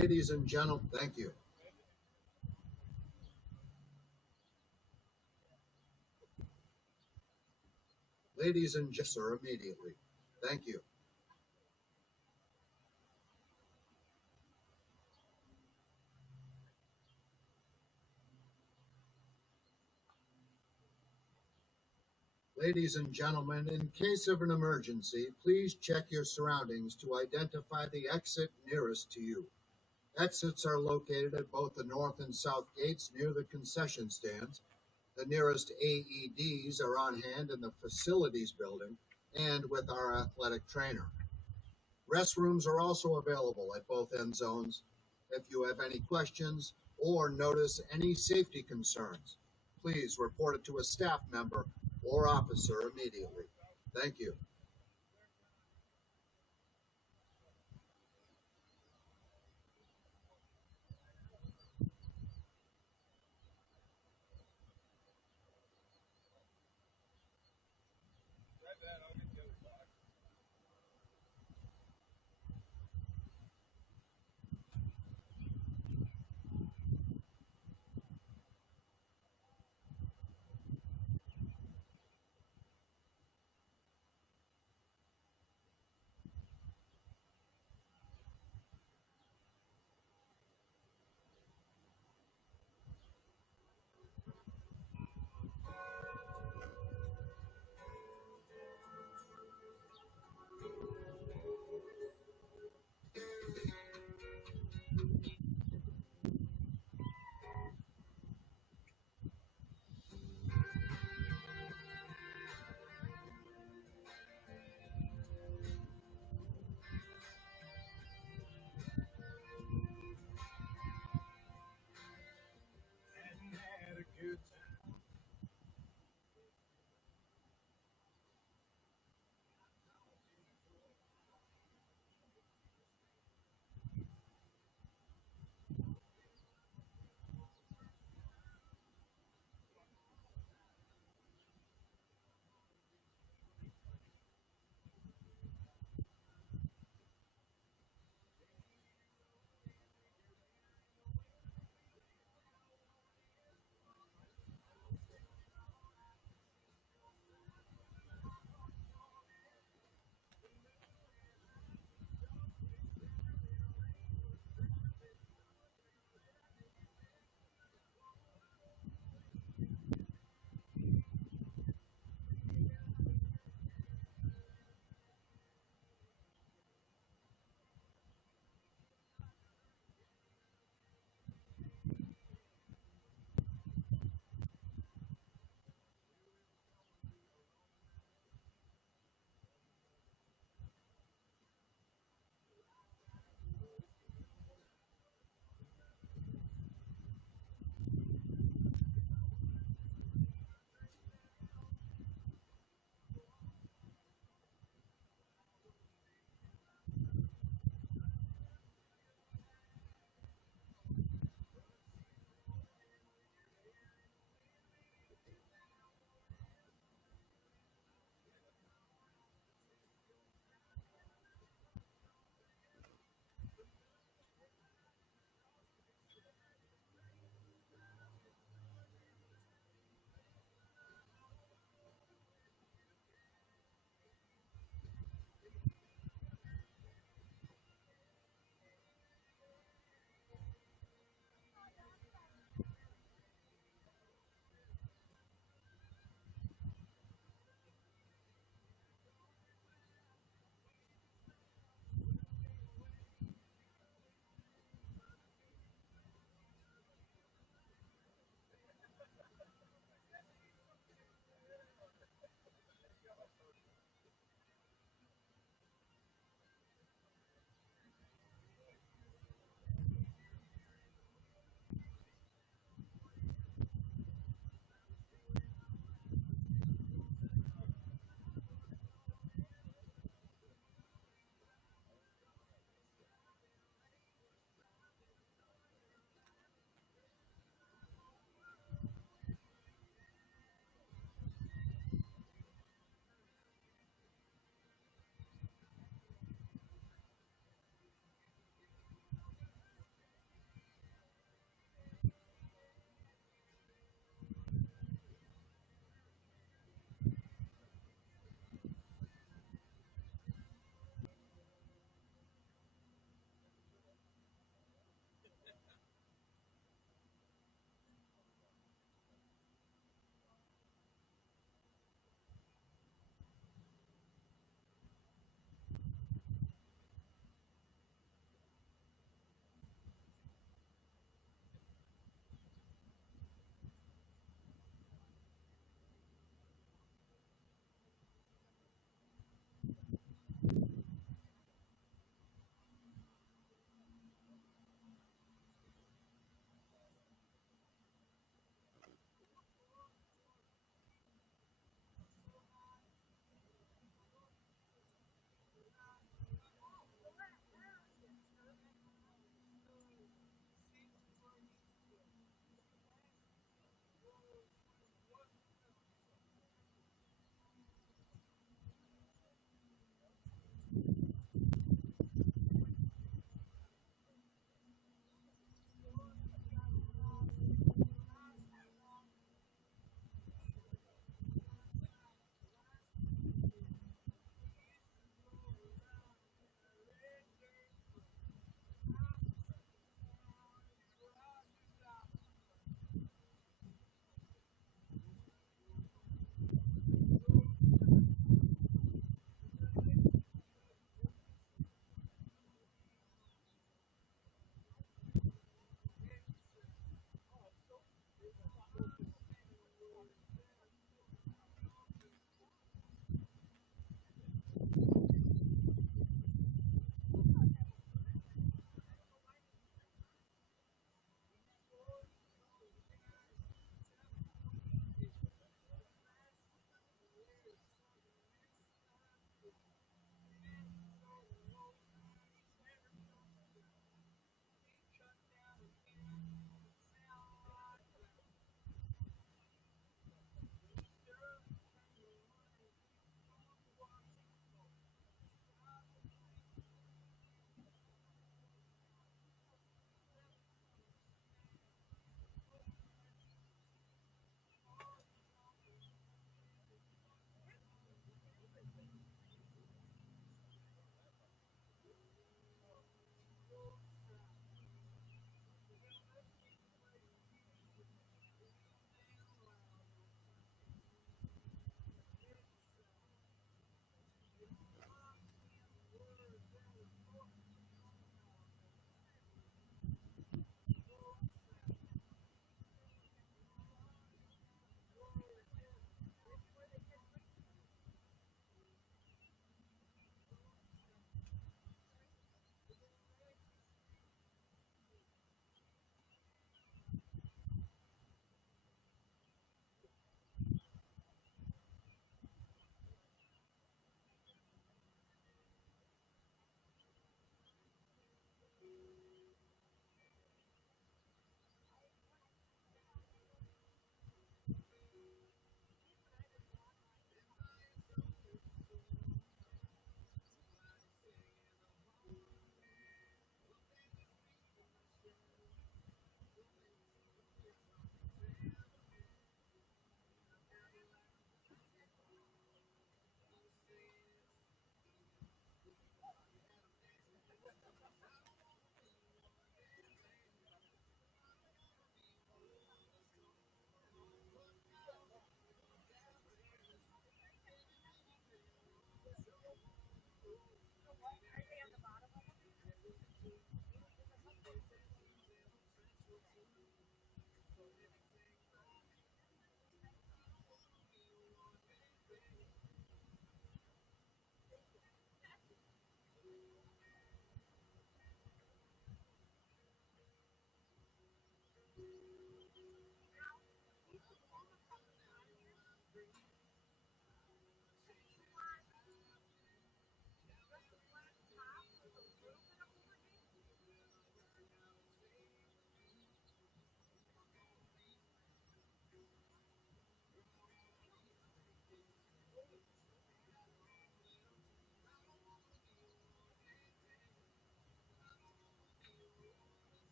Ladies and gentlemen, thank you. Ladies and gentlemen, sir, immediately. Thank you. Ladies and gentlemen, in case of an emergency, please check your surroundings to identify the exit nearest to you. Exits are located at both the north and south gates near the concession stands. The nearest AEDs are on hand in the facilities building and with our athletic trainer. Restrooms are also available at both end zones. If you have any questions or notice any safety concerns, please report it to a staff member or officer immediately. Thank you.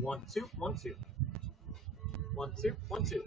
1 2 1 2 1 2 1 2.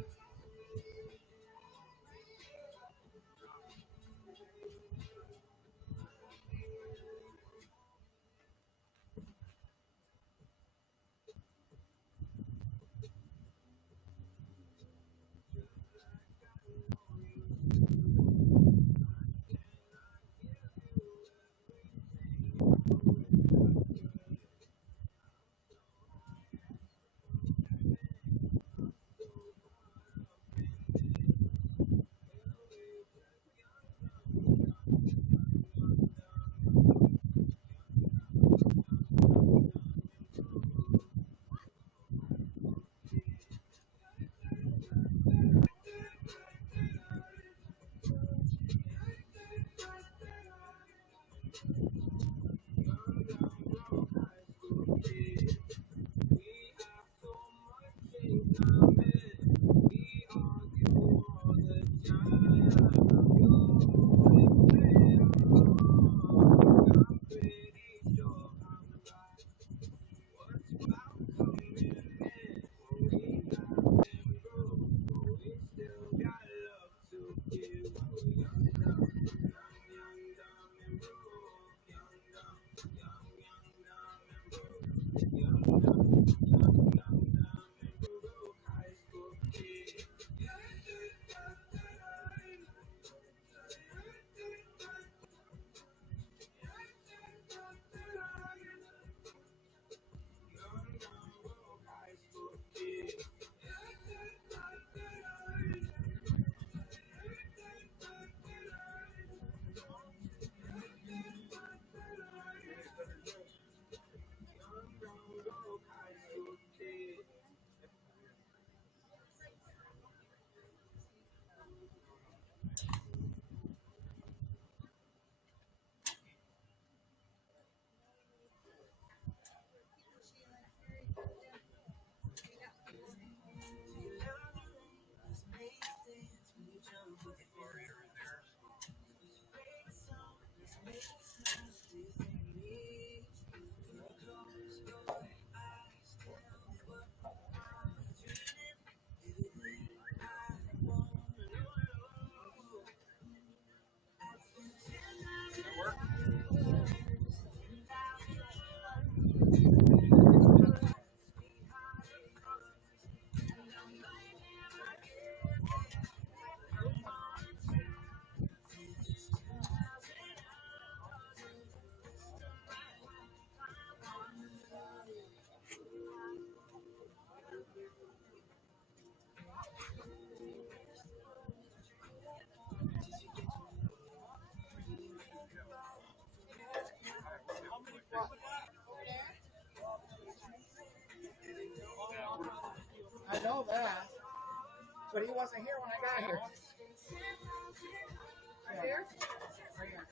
I know that, but he wasn't here when I got here. Right here? Right here.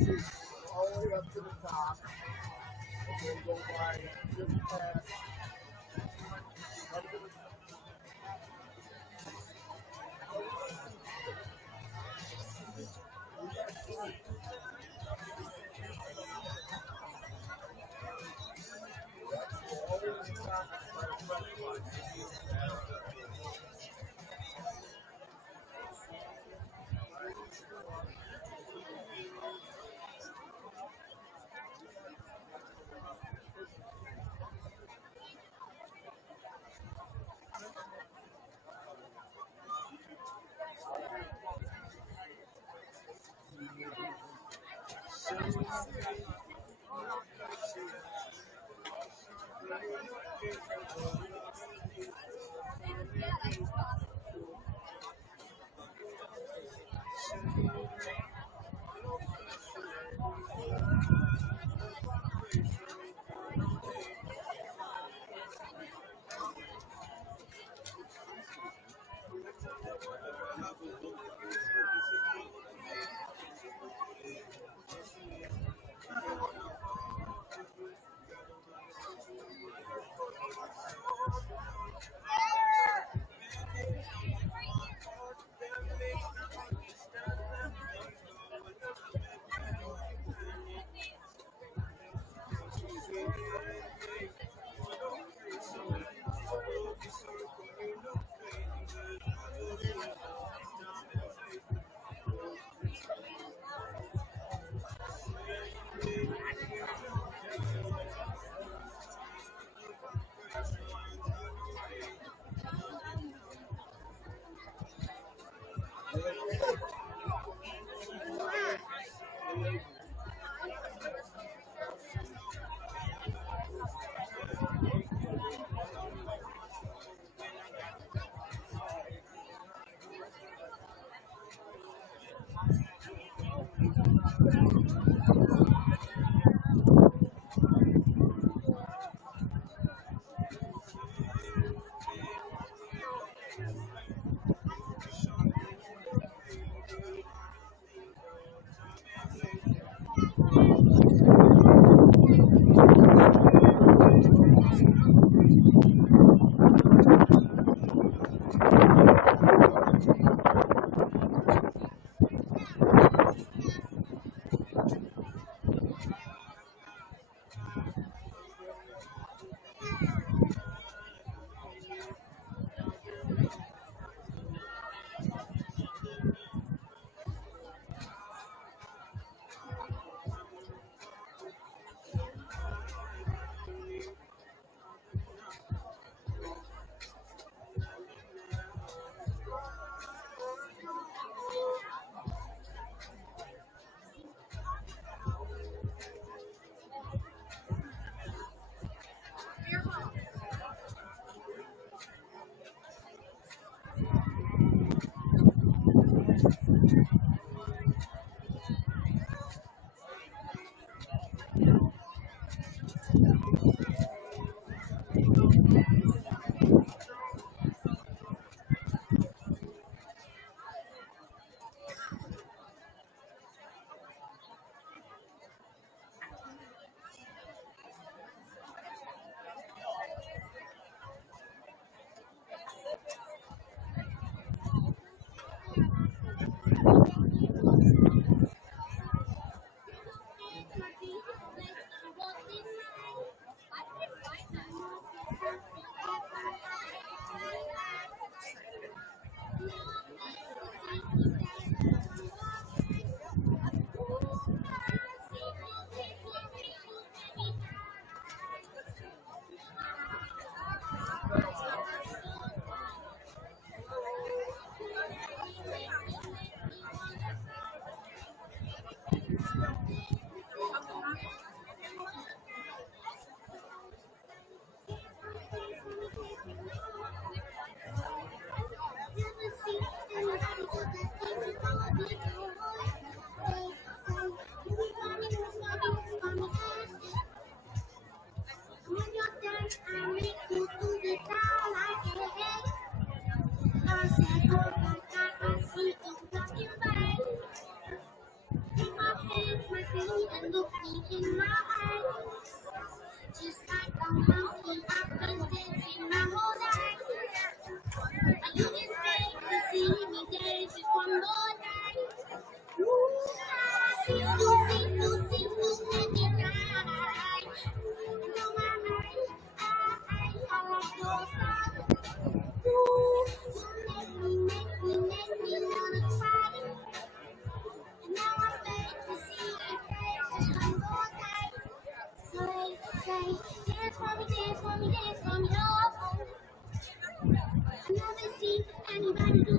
all the way up to the top, and then go by just past. Up to the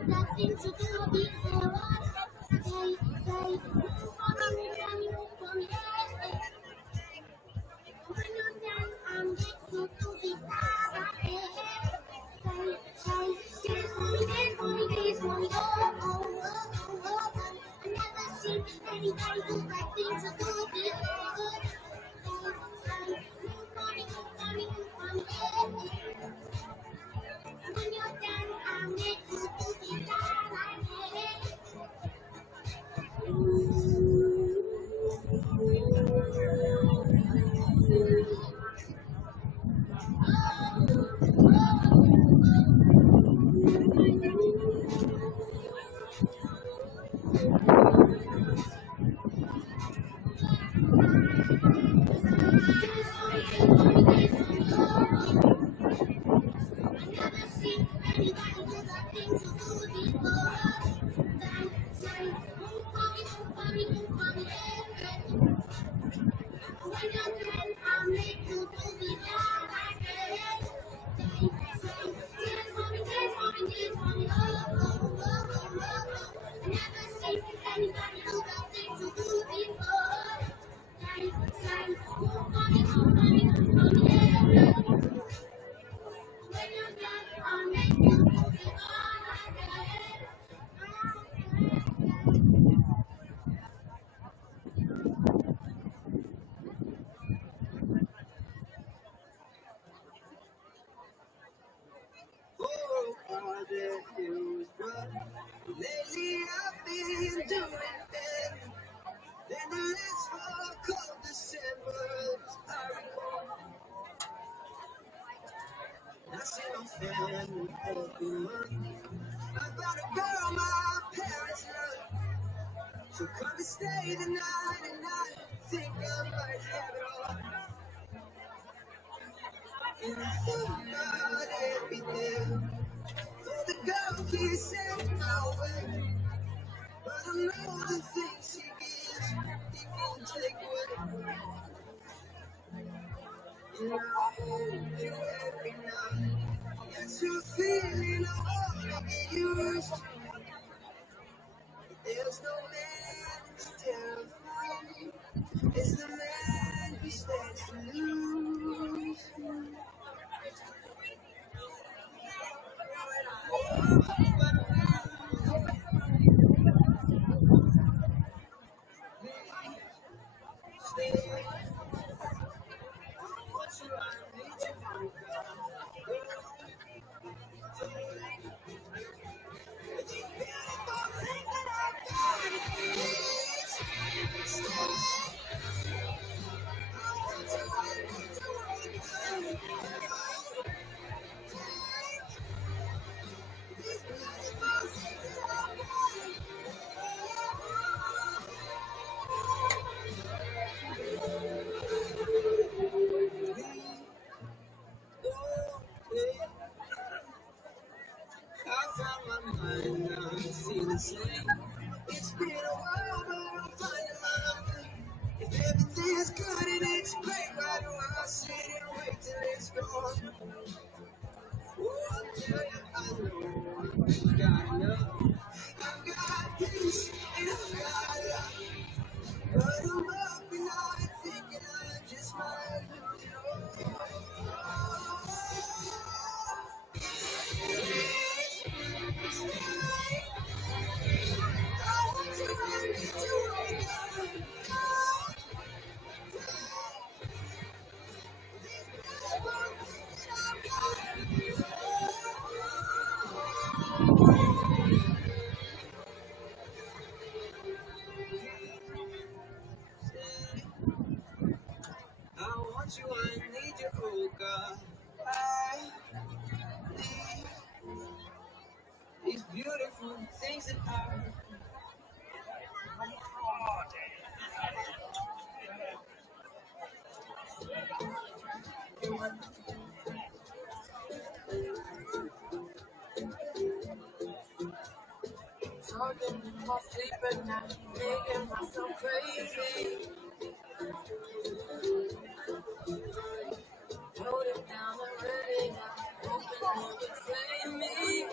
nothing to do before us. Say, move for me, move for me. When you're done, I'm next to the side. Say, dance for me, dance for me, dance for me. Oh, oh, oh, oh, oh, oh. I never seen anybody do like things I do before. Say, move for me, move for me, move for me. When you're done, I'm next to the side. Oh, all that feels good. Lately I've been doing better than the last 4 cold Decembers I recall. I see my family every month. I got a girl my parents love. So come and stay the night, and I think I might have it all. And I think about everything. For the girl keeps saying my way. But I know the things she gives, he won't take away. And I hold you every night. It's a feeling I wanna get used to. There's no man who's terrified. It's the man who stands to lose. I found my mind now, feeling same. It's been a while, but I'm finding my way. If everything's good and it's great, why do I sit and wait till it's gone? Oh, I tell you, I know I've got enough. I've got peace and I've got love. But I'm up and I'm thinking I just might lose it I want you, I need you, oh God. I need these beautiful things that I talking in my sleep at night, making myself crazy. Wrote it down and read it out, hoping it would save me.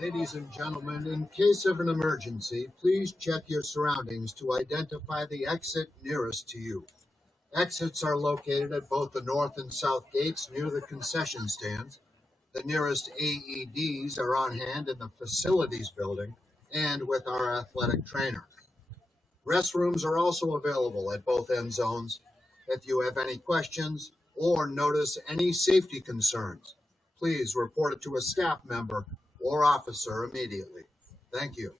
Ladies and gentlemen, in case of an emergency, please check your surroundings to identify the exit nearest to you. Exits are located at both the north and south gates near the concession stands. The nearest AEDs are on hand in the facilities building and with our athletic trainer. Restrooms are also available at both end zones. If you have any questions or notice any safety concerns, please report it to a staff member or officer immediately. Thank you.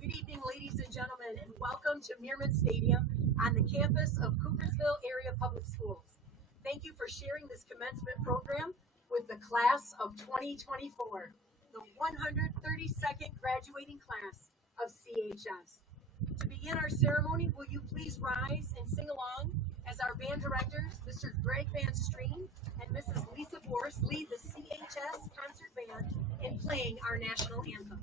Good evening, ladies and gentlemen, and welcome to Meerman Stadium on the campus of Coopersville Area Public Schools. Thank you for sharing this commencement program with the class of 2024, the 132nd graduating class of CHS. To begin our ceremony, will you please rise and sing along as our band directors, Mr. Greg Van Streen and Mrs. Lisa Boris, lead the CHS concert band in playing our national anthem.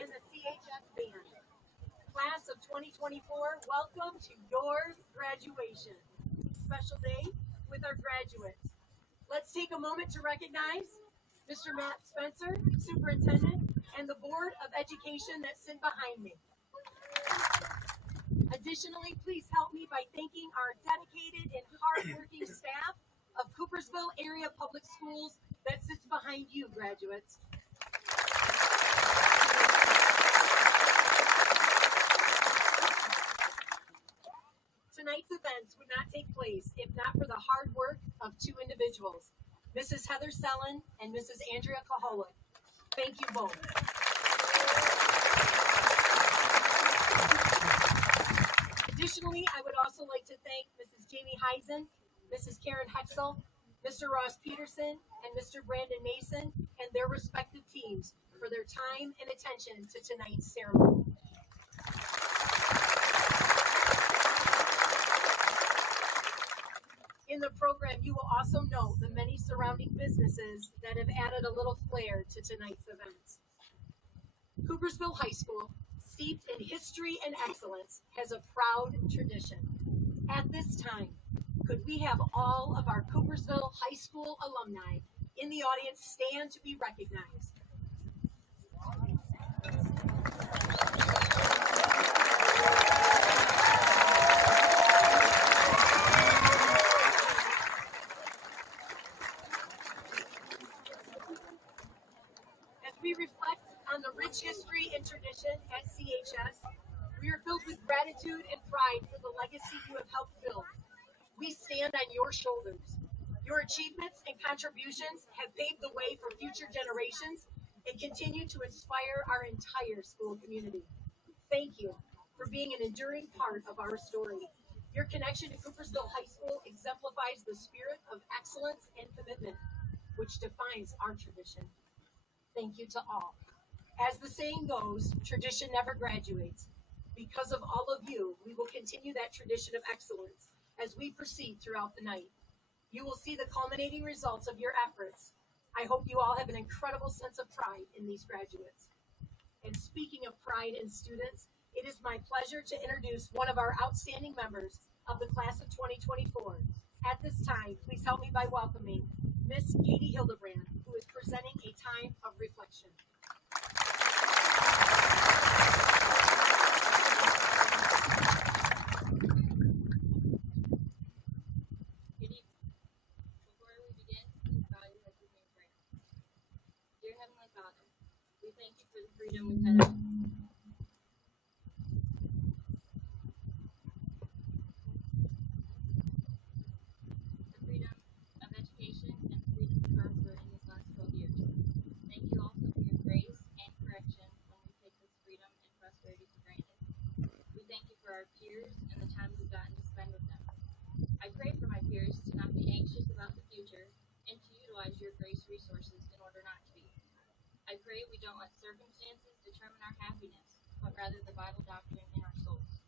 And the CHS band. Class of 2024, welcome to your graduation. Special day with our graduates. Let's take a moment to recognize Mr. Matt Spencer, Superintendent, and the Board of Education that sit behind me. Additionally, please help me by thanking our dedicated and hardworking staff of Coopersville Area Public Schools that sits behind you, graduates. Tonight's events would not take place if not for the hard work of two individuals, Mrs. Heather Sellen and Mrs. Andrea Kaholik. Thank you both. Additionally, I would also like to thank Mrs. Jamie Heisen, Mrs. Karen Hexel, Mr. Ross Peterson, and Mr. Brandon Mason and their respective teams for their time and attention to tonight's ceremony. In the program, you will also note the many surrounding businesses that have added a little flair to tonight's events. Coopersville High School, steeped in history and excellence, has a proud tradition. At this time, could we have all of our Coopersville High School alumni in the audience stand to be recognized? As we reflect on the rich history and tradition at CHS, we are filled with gratitude and pride for the legacy you have helped build. We stand on your shoulders. Your achievements and contributions have paved the way for future generations and continue to inspire our entire school community. Thank you for being an enduring part of our story. Your connection to Coopersville High School exemplifies the spirit of excellence and commitment. which defines our tradition. Thank you to all. As the saying goes, tradition never graduates. Because of all of you, we will continue that tradition of excellence as we proceed throughout the night. You will see the culminating results of your efforts. I hope you all have an incredible sense of pride in these graduates. And speaking of pride in students, it is my pleasure to introduce one of our outstanding members of the class of 2024. At this time, please help me by welcoming Miss Katie Hildebrand, who is presenting a time of reflection. Good evening. Before we begin, please bow your heads with me in prayer. Dear Heavenly Father, we thank you for the freedom we've had. The freedom of education and the freedom to prosper in these last 12 years. Thank you also for your grace and correction when we take this freedom and prosperity for granted. We thank you for our peers and the time we've gotten to spend with them. I pray for my peers to not be anxious about the future and to utilize your grace resources in order not to be. I pray we don't let circumstances determine our happiness, but rather the Bible doctrine in our souls.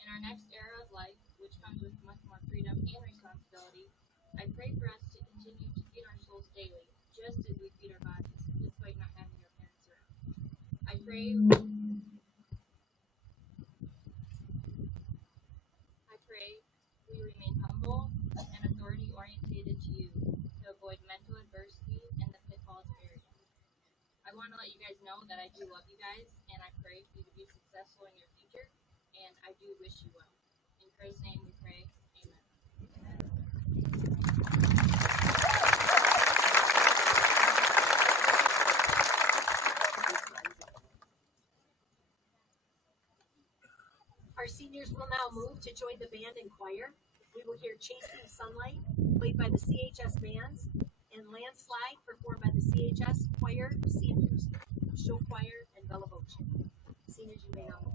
In our next era of life, which comes with much more freedom and responsibility, I pray for us to continue to feed our souls daily, just as we feed our bodies, despite not having our parents around. I pray we remain humble and authority-oriented to you to avoid mental adversity and the pitfalls of arrogance. I want to let you guys know that I do love you guys, and I pray for you to be successful in your future, and I do wish you well. In Christ's name we pray, amen. Our seniors will now move to join the band and choir. We will hear Chasing Sunlight, played by the CHS bands, and Landslide, performed by the CHS choir seniors, show choir, and Bella Voce. Seniors, you may now move.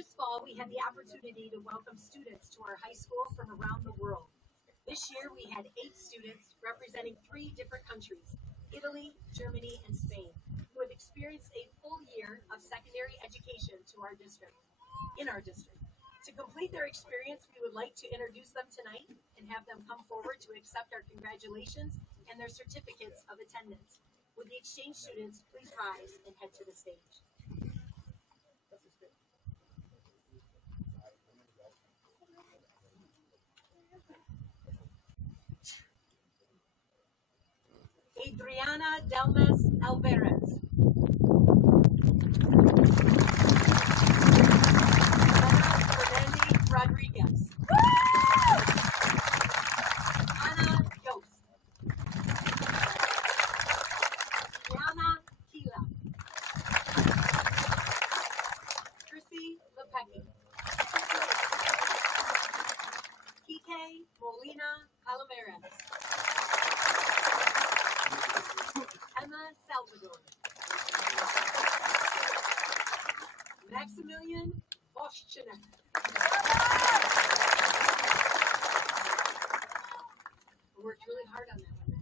This fall, we had the opportunity to welcome students to our high school from around the world. This year, we had 8 students representing 3 different countries, Italy, Germany, and Spain, who have experienced a full year of secondary education in our district. To complete their experience, we would like to introduce them tonight and have them come forward to accept our congratulations and their certificates of attendance. Would the exchange students please rise and head to the stage? Adriana Delmas Alvarez. Ana Fernandez Rodriguez. Ana Yost. Diana Kila. Chrissy Lepecki. Kike Molina Palomares. Emma Salvador. Maximilian Voschner. I worked really hard on that one.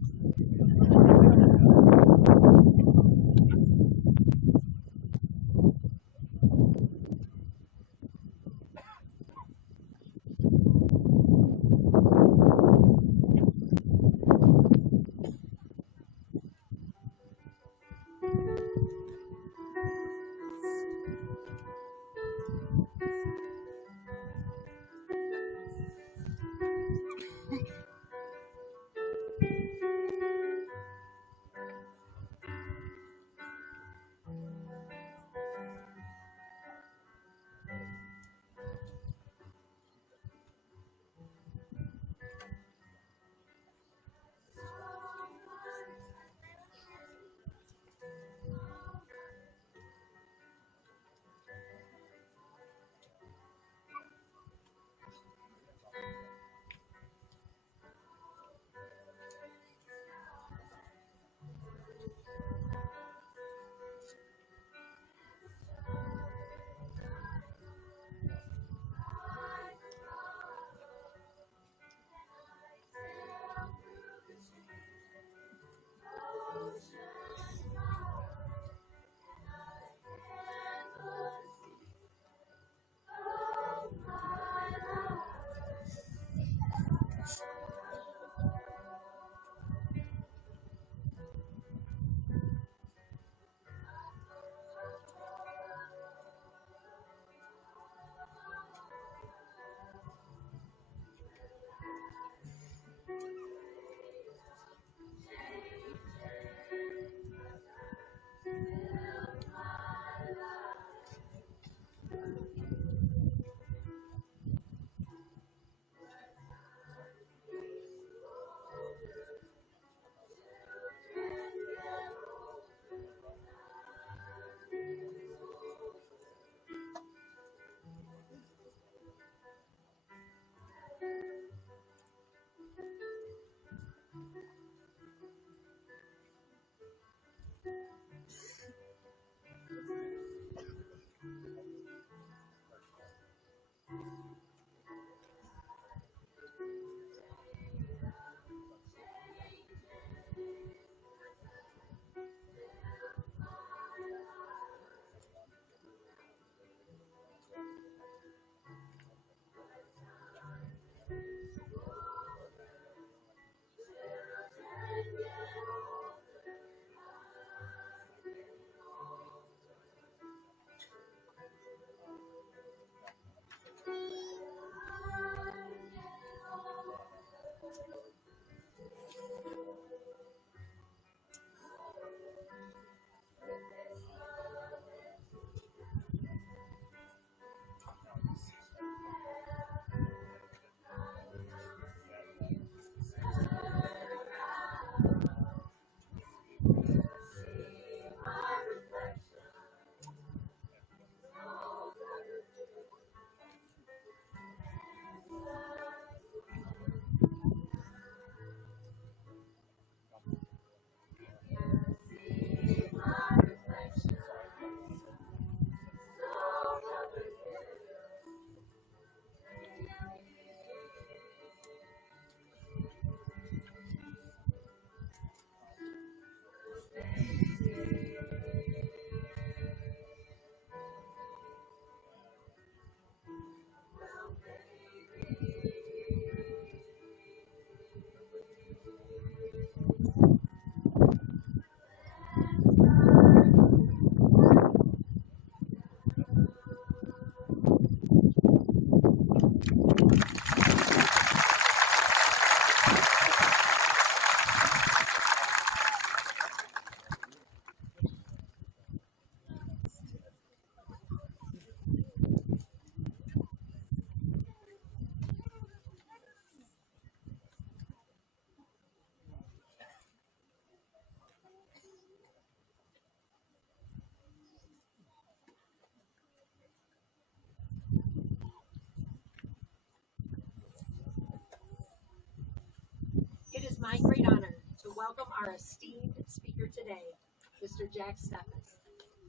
my great honor to welcome our esteemed speaker today, Mr. Jack Steffes.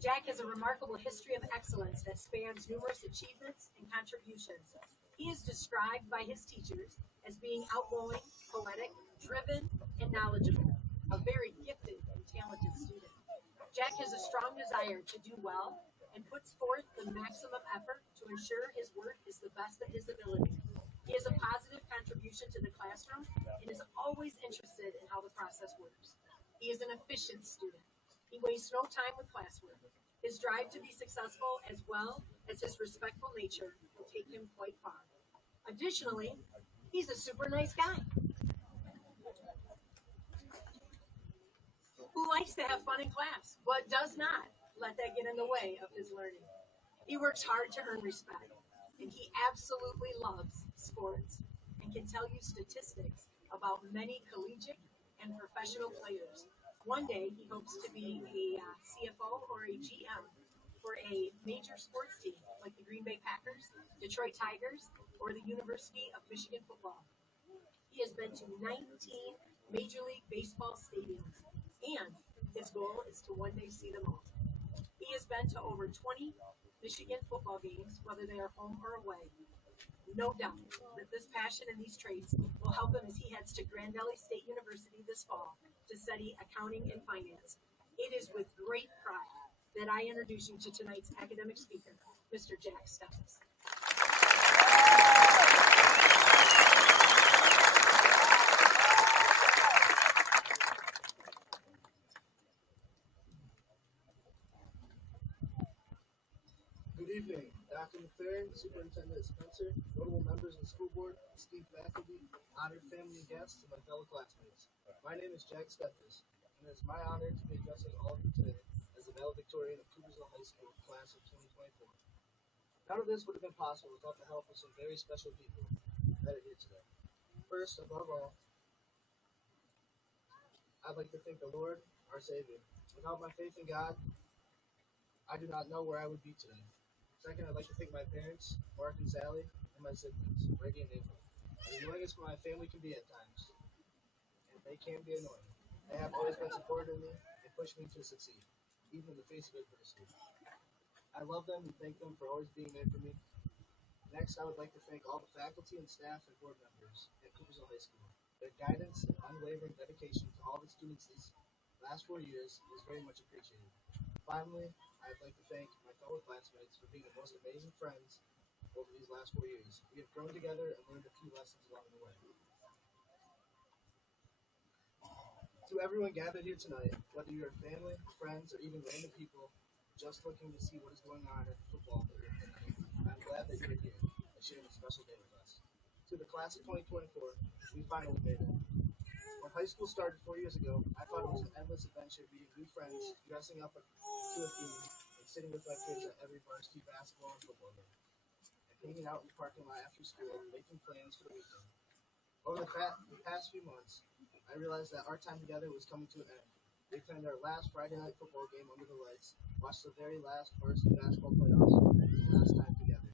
Jack has a remarkable history of excellence that spans numerous achievements and contributions. He is described by his teachers as being outgoing, poetic, driven, and knowledgeable, a very gifted and talented student. Jack has a strong desire to do well and puts forth the maximum effort to ensure his work is the best of his ability. He has a positive contribution to the classroom and is always interested in how the process works. He is an efficient student. He wastes no time with classwork. His drive to be successful, as well as his respectful nature, will take him quite far. Additionally, he's a super nice guy who likes to have fun in class, but does not let that get in the way of his learning. He works hard to earn respect, and he absolutely loves sports and can tell you statistics about many collegiate and professional players. One day, he hopes to be a CFO or a GM for a major sports team like the Green Bay Packers, Detroit Tigers, or the University of Michigan football. He has been to 19 Major League Baseball stadiums, and his goal is to one day see them all. He has been to over 20 Michigan football games, whether they are home or away. No doubt that this passion and these traits will help him as he heads to Grand Valley State University this fall to study accounting and finance. It is with great pride that I introduce you to tonight's academic speaker, Mr. Jack Steffes. Good evening, Dr. McFerrin, Superintendent Spencer, notable members of the school board, esteemed faculty, honored family and guests, and my fellow classmates. My name is Jack Steffes, and it is my honor to be addressing all of you today as the valedictorian of Coopersville High School class of 2024. None of this would have been possible without the help of some very special people that are here today. First, above all, I'd like to thank the Lord, our Savior. Without my faith in God, I do not know where I would be today. Second, I'd like to thank my parents, Mark and Sally, and my siblings, Brady and April. As annoying as my family can be at times, and they can be annoying, they have always been supportive of me and pushed me to succeed, even in the face of adversity. I love them and thank them for always being there for me. Next, I would like to thank all the faculty and staff and board members at Coopersville High School. Their guidance and unwavering dedication to all the students these last 4 years is very much appreciated. Finally, I'd like to thank my fellow classmates for being the most amazing friends over these last 4 years. We have grown together and learned a few lessons along the way. To everyone gathered here tonight, whether you're family, friends, or even random people just looking to see what is going on at the football field tonight, I'm glad that you're here and sharing a special day with us. To the class of 2024, we finally made it. When high school started 4 years ago, I thought it was an endless adventure meeting new friends, dressing up to a theme, and sitting with my kids at every varsity basketball and football game, and hanging out in the parking lot after school, making plans for the weekend. Over the past few months, I realized that our time together was coming to an end. We planned our last Friday night football game under the lights, watched the very last varsity basketball playoffs for the last time together,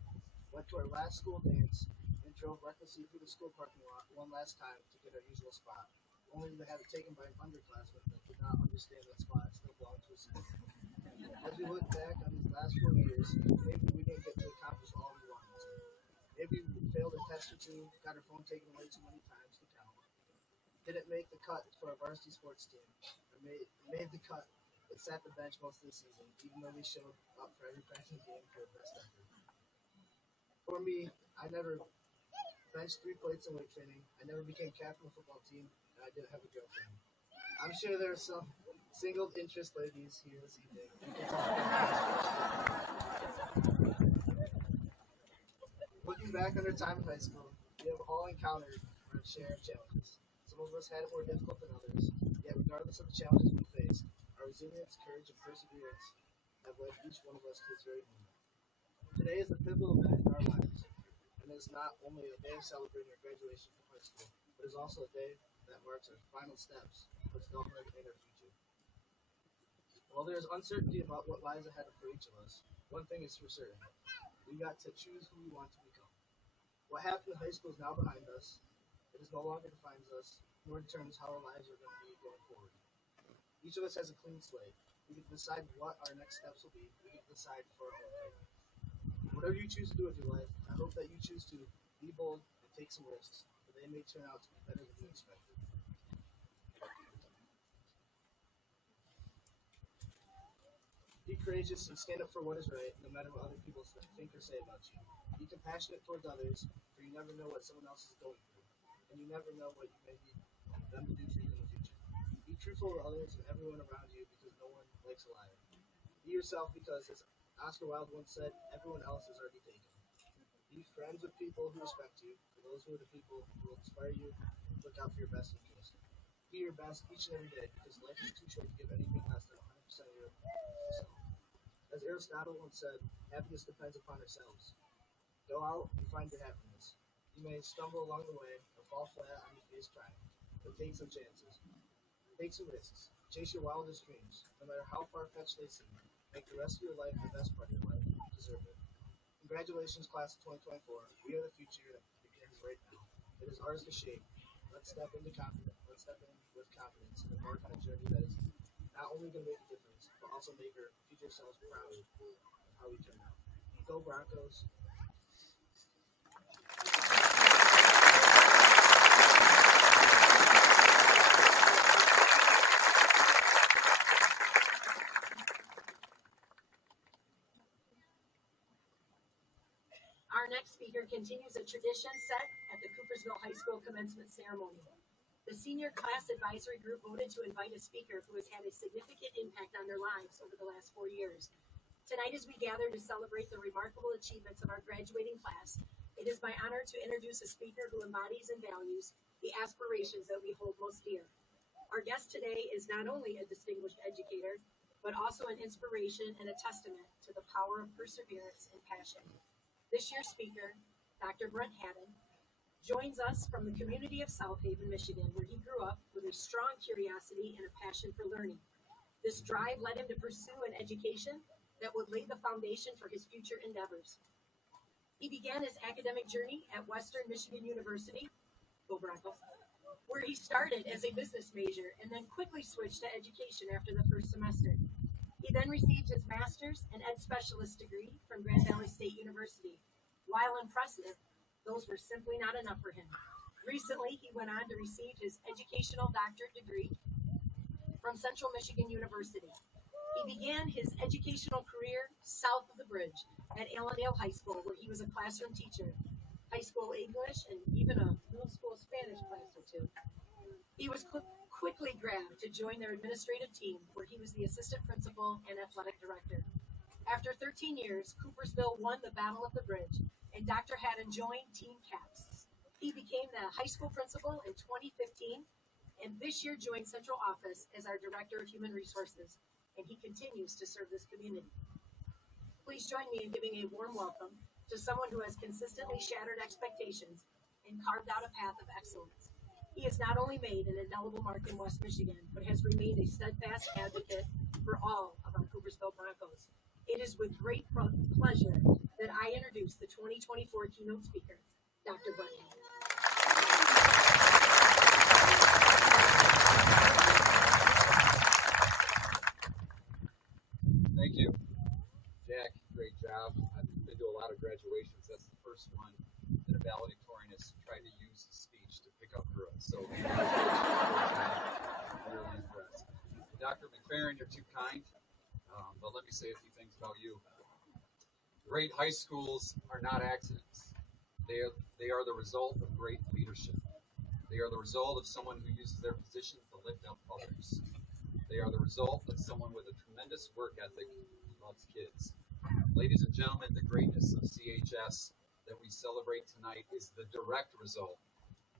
went to our last school dance, and drove recklessly through the school parking lot one last time to get our usual spot, only to have it taken by an underclassman that did not understand that spot still belonged to a senior. As we look back on these last 4 years, maybe we didn't get to accomplish all we wanted to. Maybe we failed a test or two, got our phone taken away too many times to count. Didn't make the cut for our varsity sports team, or made the cut but sat the bench most of the season, even though we showed up for every practice game for our best effort. For me, I never benched 3 plates in weight training, I never became captain of the football team, and I didn't have a girlfriend. I'm sure there are some single interest ladies here this evening. Looking back on our time in high school, we have all encountered our share of challenges. Some of us had it more difficult than others, yet regardless of the challenges we faced, our resilience, courage, and perseverance have led each one of us to this very moment. Today is a pivotal event in our lives, and it is not only a day of celebrating our graduation from high school, but it is also a day that marks our final steps towards adulthood and our future. While there is uncertainty about what lies ahead for each of us, one thing is for certain: we got to choose who we want to become. What happened in high school is now behind us. It is no longer defines us, nor determines how our lives are going to be going forward. Each of us has a clean slate. We can decide what our next steps will be. We can decide for our own life. Whatever you choose to do with your life, I hope that you choose to be bold and take some risks, but they may turn out to be better than you expected. Be courageous and stand up for what is right, no matter what other people think or say about you. Be compassionate towards others, for you never know what someone else is going through, and you never know what you may need them to do for you in the future. Be truthful to others and everyone around you, because no one likes a liar. Be yourself, because, as Oscar Wilde once said, everyone else is already taken. Be friends with people who respect you, for those who are the people who will inspire you. Look out for your best interest. Be your best each and every day, because life is too short to give anything less than 100% of yourself. As Aristotle once said, happiness depends upon ourselves. Go out and find your happiness. You may stumble along the way or fall flat on your face trying, but take some chances. Take some risks. Chase your wildest dreams. No matter how far-fetched they seem, make the rest of your life the best part of your life. You deserve it. Congratulations, class of 2024. We are the future that begins right now. It is ours to shape. Let's step in with confidence and embark on a journey that is not only going to make a difference, but also make our future selves proud of how we turn out. Go Broncos. Our next speaker continues a tradition set at the Coopersville High School commencement ceremony. The senior class advisory group voted to invite a speaker who has had a significant impact on their lives over the last 4 years. Tonight, as we gather to celebrate the remarkable achievements of our graduating class, it is my honor to introduce a speaker who embodies and values the aspirations that we hold most dear. Our guest today is not only a distinguished educator, but also an inspiration and a testament to the power of perseverance and passion. This year's speaker, Dr. Brent Haddon, joins us from the community of South Haven, Michigan, where he grew up with a strong curiosity and a passion for learning. This drive led him to pursue an education that would lay the foundation for his future endeavors. He began his academic journey at Western Michigan University, go Broncos, where he started as a business major and then quickly switched to education after the first semester. He then received his master's and ed specialist degree from Grand Valley State University. While impressive, those were simply not enough for him. Recently, he went on to receive his educational doctorate degree from Central Michigan University. He began his educational career south of the bridge at Allendale High School, where he was a classroom teacher, high school English, and even a middle school Spanish class or two. He was quickly grabbed to join their administrative team, where he was the assistant principal and athletic director. After 13 years, Coopersville won the Battle of the Bridge, and Dr. Haddon joined Team Caps. He became the high school principal in 2015, and this year joined Central Office as our Director of Human Resources, and he continues to serve this community. Please join me in giving a warm welcome to someone who has consistently shattered expectations and carved out a path of excellence. He has not only made an indelible mark in West Michigan, but has remained a steadfast advocate for all of our Coopersville Broncos. It is with great pleasure that I introduce the 2024 keynote speaker, Dr. Brent Haddon. Thank you, Jack. Great job. I've been to a lot of graduations. That's the first one that a valedictorian has tried to use his speech to pick up girls. So, really impressed. Dr. McFerrin, you're too kind. But let me say a few things about you. Great high schools are not accidents. They are the result of great leadership. They are the result of someone who uses their position to lift up others. They are the result of someone with a tremendous work ethic who loves kids. Ladies and gentlemen, the greatness of CHS that we celebrate tonight is the direct result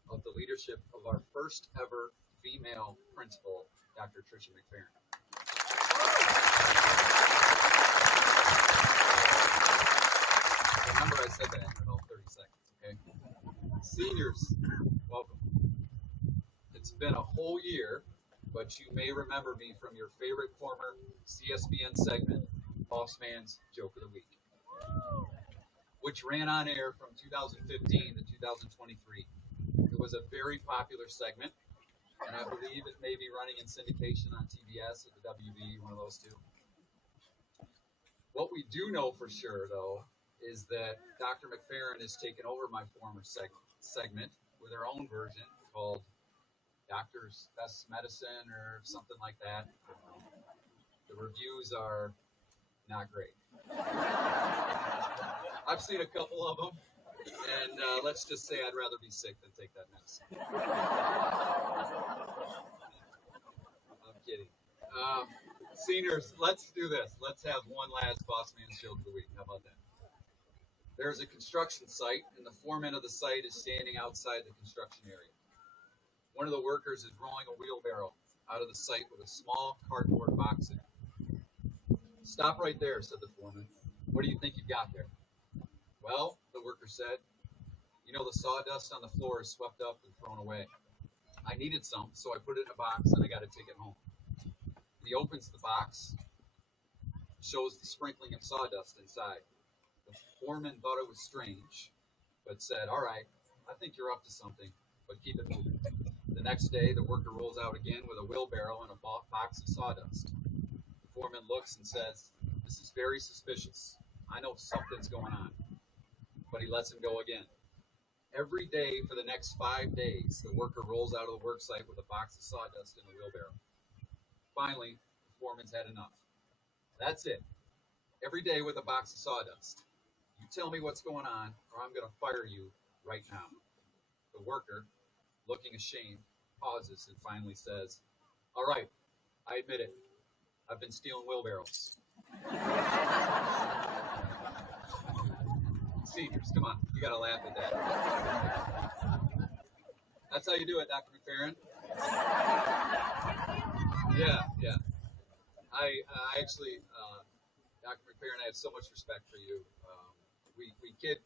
of the leadership of our first ever female principal, Dr. Tricia McFerrin. Remember, I said that in about 30 seconds, okay? Seniors, welcome. It's been a whole year, but you may remember me from your favorite former CSBN segment, Boss Man's Joke of the Week, which ran on air from 2015 to 2023. It was a very popular segment, and I believe it may be running in syndication on TBS or the WB, one of those two. What we do know for sure, though, is that Dr. McFerrin has taken over my former segment with her own version called Doctor's Best Medicine or something like that. The reviews are not great. I've seen a couple of them, and let's just say I'd rather be sick than take that medicine. I'm kidding. Seniors, let's do this. Let's have one last Boss Man's joke of the week. How about that? There's a construction site, and the foreman of the site is standing outside the construction area. One of the workers is rolling a wheelbarrow out of the site with a small cardboard box in it. Stop right there, said the foreman. What do you think you've got there? Well, the worker said, you know, the sawdust on the floor is swept up and thrown away. I needed some, so I put it in a box and I got to take it home. He opens the box, shows the sprinkling of sawdust inside. The foreman thought it was strange, but said, all right, I think you're up to something, but keep it moving. The next day, the worker rolls out again with a wheelbarrow and a box of sawdust. The foreman looks and says, this is very suspicious. I know something's going on. But he lets him go again. Every day for the next 5 days, the worker rolls out of the work site with a box of sawdust and a wheelbarrow. Finally, the foreman's had enough. That's it. Every day with a box of sawdust. You tell me what's going on, or I'm going to fire you right now. The worker, looking ashamed, pauses and finally says, all right, I admit it. I've been stealing wheelbarrows. Seniors, come on. You got to laugh at that. That's how you do it, Dr. McFerrin. Yeah. I actually, Dr. McFerrin, I have so much respect for you. We kid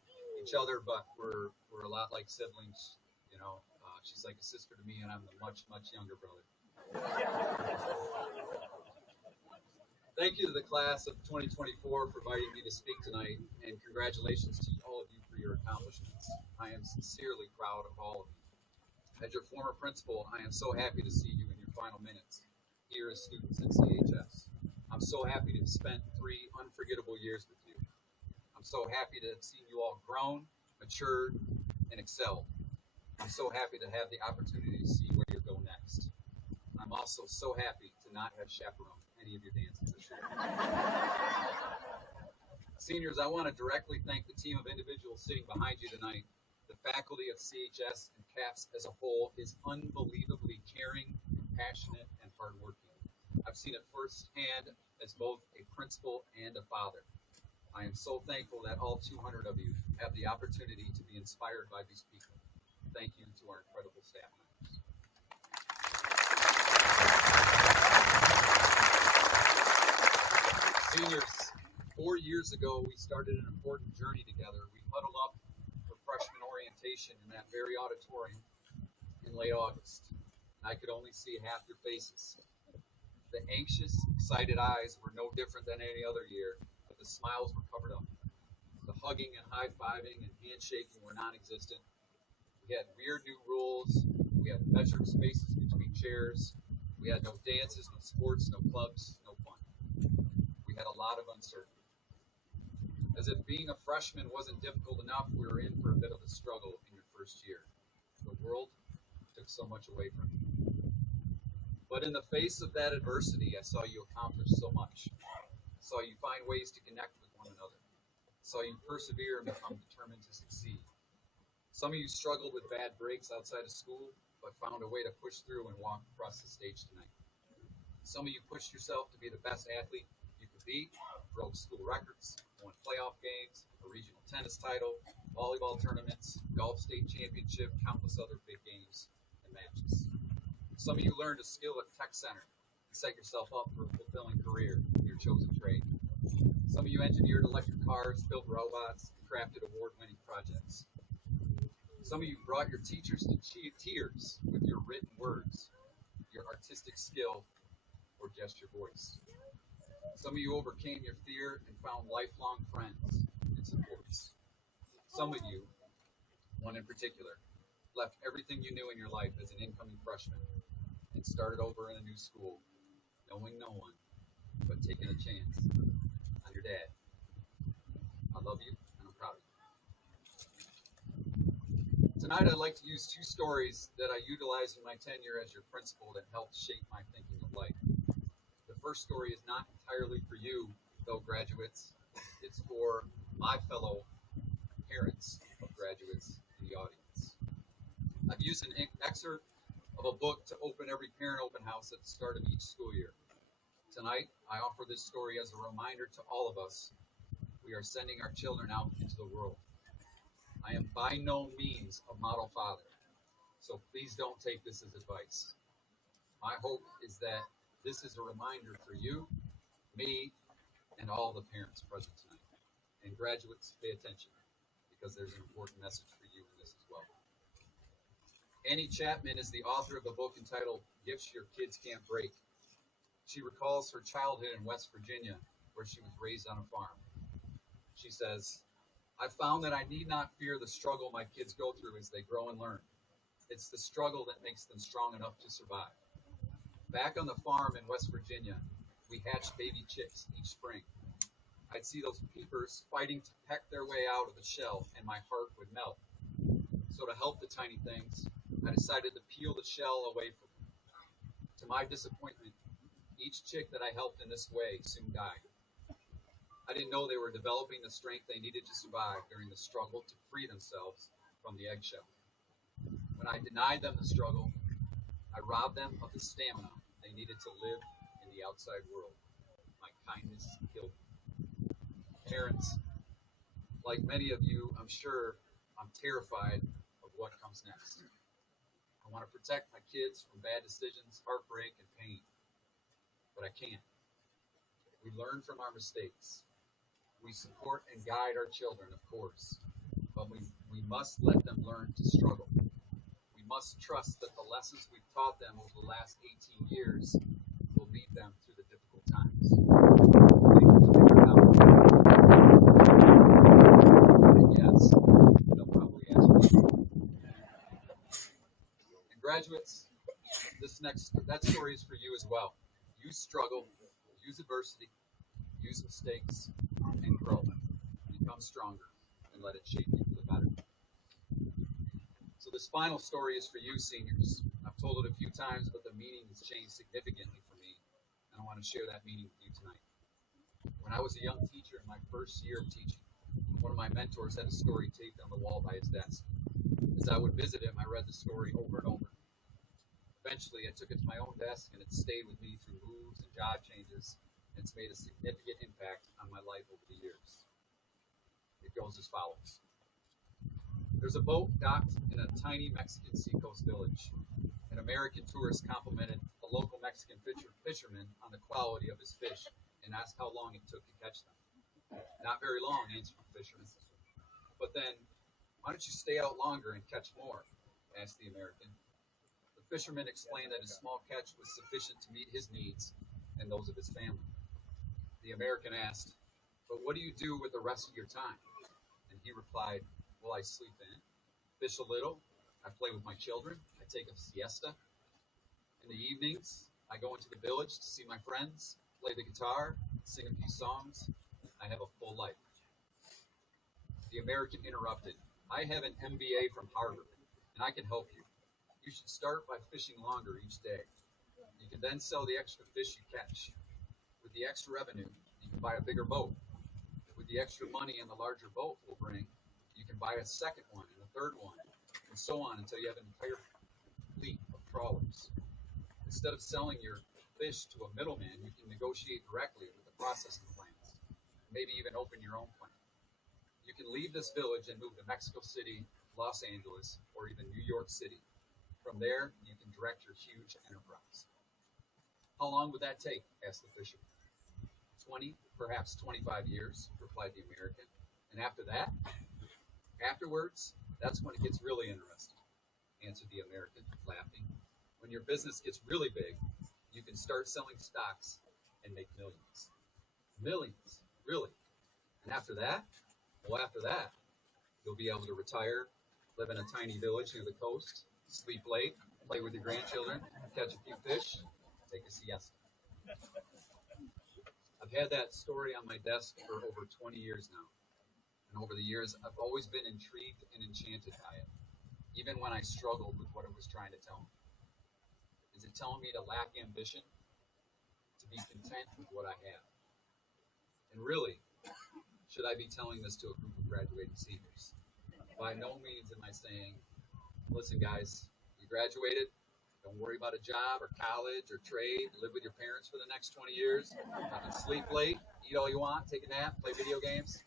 each other, but we're a lot like siblings. You know, she's like a sister to me, and I'm the much younger brother. Thank you to the class of 2024 for inviting me to speak tonight, and congratulations to all of you for your accomplishments. I am sincerely proud of all of you. As your former principal, I am so happy to see you in your final minutes here as students at CHS. I'm so happy to have spent 3 unforgettable years with you. I'm so happy to have seen you all grown, matured, and excelled. I'm so happy to have the opportunity to see where you go next. I'm also so happy to not have chaperoned any of your dances this year. Seniors, I want to directly thank the team of individuals sitting behind you tonight. The faculty of CHS and CAPS as a whole is unbelievably caring, passionate, and hardworking. I've seen it firsthand as both a principal and a father. I am so thankful that all 200 of you have the opportunity to be inspired by these people. Thank you to our incredible staff members. Seniors, 4 years ago, we started an important journey together. We huddled up for freshman orientation in that very auditorium in late August. I could only see half your faces. The anxious, excited eyes were no different than any other year, but the smiles were covered up. The hugging and high-fiving and handshaking were non-existent. We had weird new rules. We had measured spaces between chairs. We had no dances, no sports, no clubs, no fun. We had a lot of uncertainty. As if being a freshman wasn't difficult enough, we were in for a bit of a struggle in your first year. The world took so much away from you. But in the face of that adversity, I saw you accomplish so much. I saw you find ways to connect with one another. I saw you persevere and become determined to succeed. Some of you struggled with bad breaks outside of school, but found a way to push through and walk across the stage tonight. Some of you pushed yourself to be the best athlete you could be, broke school records, won playoff games, a regional tennis title, volleyball tournaments, golf state championship, countless other big games and matches. Some of you learned a skill at Tech Center and set yourself up for a fulfilling career in your chosen trade. Some of you engineered electric cars, built robots, and crafted award-winning projects. Some of you brought your teachers to tears with your written words, your artistic skill, or just your voice. Some of you overcame your fear and found lifelong friends and supports. Some of you, one in particular, left everything you knew in your life as an incoming freshman and started over in a new school, knowing no one, but taking a chance on your dad. I love you, and I'm proud of you. Tonight, I'd like to use two stories that I utilized in my tenure as your principal that helped shape my thinking of life. The first story is not entirely for you, though, graduates. It's for my fellow parents of graduates in the audience. I've used an excerpt of a book to open every parent open house at the start of each school year. Tonight, I offer this story as a reminder to all of us. We are sending our children out into the world. I am by no means a model father, so please don't take this as advice. My hope is that this is a reminder for you, me, and all the parents present tonight. And graduates, pay attention, because there's an important message for you in this as well. Annie Chapman is the author of a book entitled Gifts Your Kids Can't Break. She recalls her childhood in West Virginia, where she was raised on a farm. She says, I found that I need not fear the struggle my kids go through as they grow and learn. It's the struggle that makes them strong enough to survive. Back on the farm in West Virginia, we hatched baby chicks each spring. I'd see those peepers fighting to peck their way out of the shell, and my heart would melt. So to help the tiny things, I decided to peel the shell away from them. To my disappointment, each chick that I helped in this way soon died. I didn't know they were developing the strength they needed to survive during the struggle to free themselves from the eggshell. When I denied them the struggle, I robbed them of the stamina they needed to live in the outside world. My kindness killed them. Parents, like many of you, I'm sure I'm terrified of what comes next. I want to protect my kids from bad decisions, heartbreak, and pain, but I can't. We learn from our mistakes. We support and guide our children, of course, but we must let them learn to struggle. We must trust that the lessons we've taught them over the last 18 years will lead them through the difficult times. They can figure it out. And yes, they'll probably ask me. And graduates, that story is for you as well. Use struggle, use adversity, use mistakes, and grow. Become stronger, and let it shape you for the better. So this final story is for you, seniors. I've told it a few times, but the meaning has changed significantly for me, and I want to share that meaning with you tonight. When I was a young teacher in my first year of teaching, one of my mentors had a story taped on the wall by his desk. As I would visit him, I read the story over and over. Eventually, I took it to my own desk, and it stayed with me through moves and job changes, and it's made a significant impact on my life over the years. It goes as follows. There's a boat docked in a tiny Mexican seacoast village. An American tourist complimented a local Mexican fisherman on the quality of his fish and asked how long it took to catch them. Not very long, answered the fisherman. But then, why don't you stay out longer and catch more? Asked the American. The fisherman explained that his small catch was sufficient to meet his needs and those of his family. The American asked, but what do you do with the rest of your time? And he replied, well, I sleep in, fish a little, I play with my children, I take a siesta. In the evenings, I go into the village to see my friends, play the guitar, sing a few songs. I have a full life. The American interrupted. I have an MBA from Harvard, and I can help you. You should start by fishing longer each day. You can then sell the extra fish you catch. With the extra revenue, you can buy a bigger boat. With the extra money and the larger boat will bring, you can buy a second one and a third one, and so on until you have an entire fleet of trawlers. Instead of selling your fish to a middleman, you can negotiate directly with the processing plants, maybe even open your own plant. You can leave this village and move to Mexico City, Los Angeles, or even New York City. From there, you can direct your huge enterprise. How long would that take? Asked the fisherman. 20, perhaps 25 years, replied the American. And after that? Afterwards, that's when it gets really interesting, answered the American, laughing. When your business gets really big, you can start selling stocks and make millions. Millions, really. And after that? Well, after that, you'll be able to retire, live in a tiny village near the coast, sleep late, play with your grandchildren, catch a few fish, take a siesta. I've had that story on my desk for over 20 years now. And over the years, I've always been intrigued and enchanted by it, even when I struggled with what it was trying to tell me. Is it telling me to lack ambition? To be content with what I have? And really, should I be telling this to a group of graduating seniors? By no means am I saying, listen guys, you graduated, don't worry about a job or college or trade, live with your parents for the next 20 years, sleep late, eat all you want, take a nap, play video games.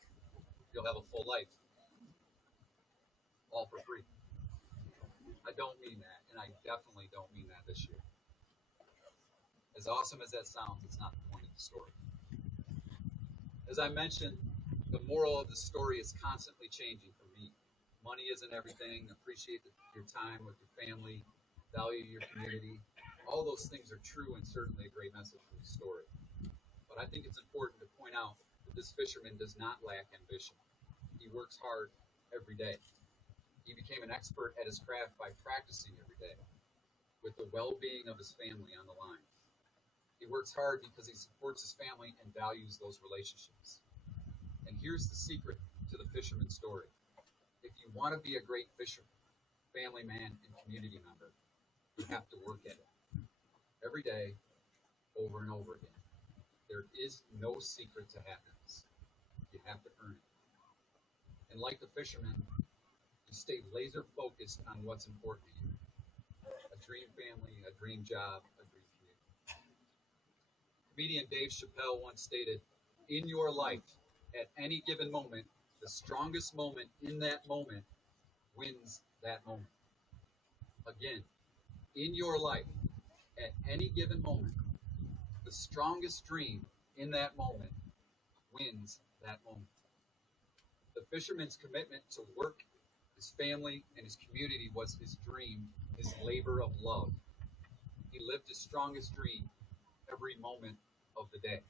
You'll have a full life. All for free. I don't mean that, and I definitely don't mean that this year. As awesome as that sounds, it's not the point of the story. As I mentioned, the moral of the story is constantly changing for me. Money isn't everything. Appreciate your time with your family. Value your community. All those things are true and certainly a great message for the story. But I think it's important to point out that this fisherman does not lack ambition. He works hard every day. He became an expert at his craft by practicing every day, with the well-being of his family on the line. He works hard because he supports his family and values those relationships. And here's the secret to the fisherman's story. If you want to be a great fisherman, family man, and community member, you have to work at it. Every day, over and over again. There is no secret to happiness. You have to earn it. And like the fisherman, you stay laser focused on what's important to you. A dream family, a dream job, a dream community. Comedian Dave Chappelle once stated, in your life, at any given moment, the strongest moment in that moment wins that moment. Again, in your life, at any given moment, the strongest dream in that moment wins that moment. The fisherman's commitment to work, his family, and his community was his dream, his labor of love. He lived his strongest dream every moment of the day.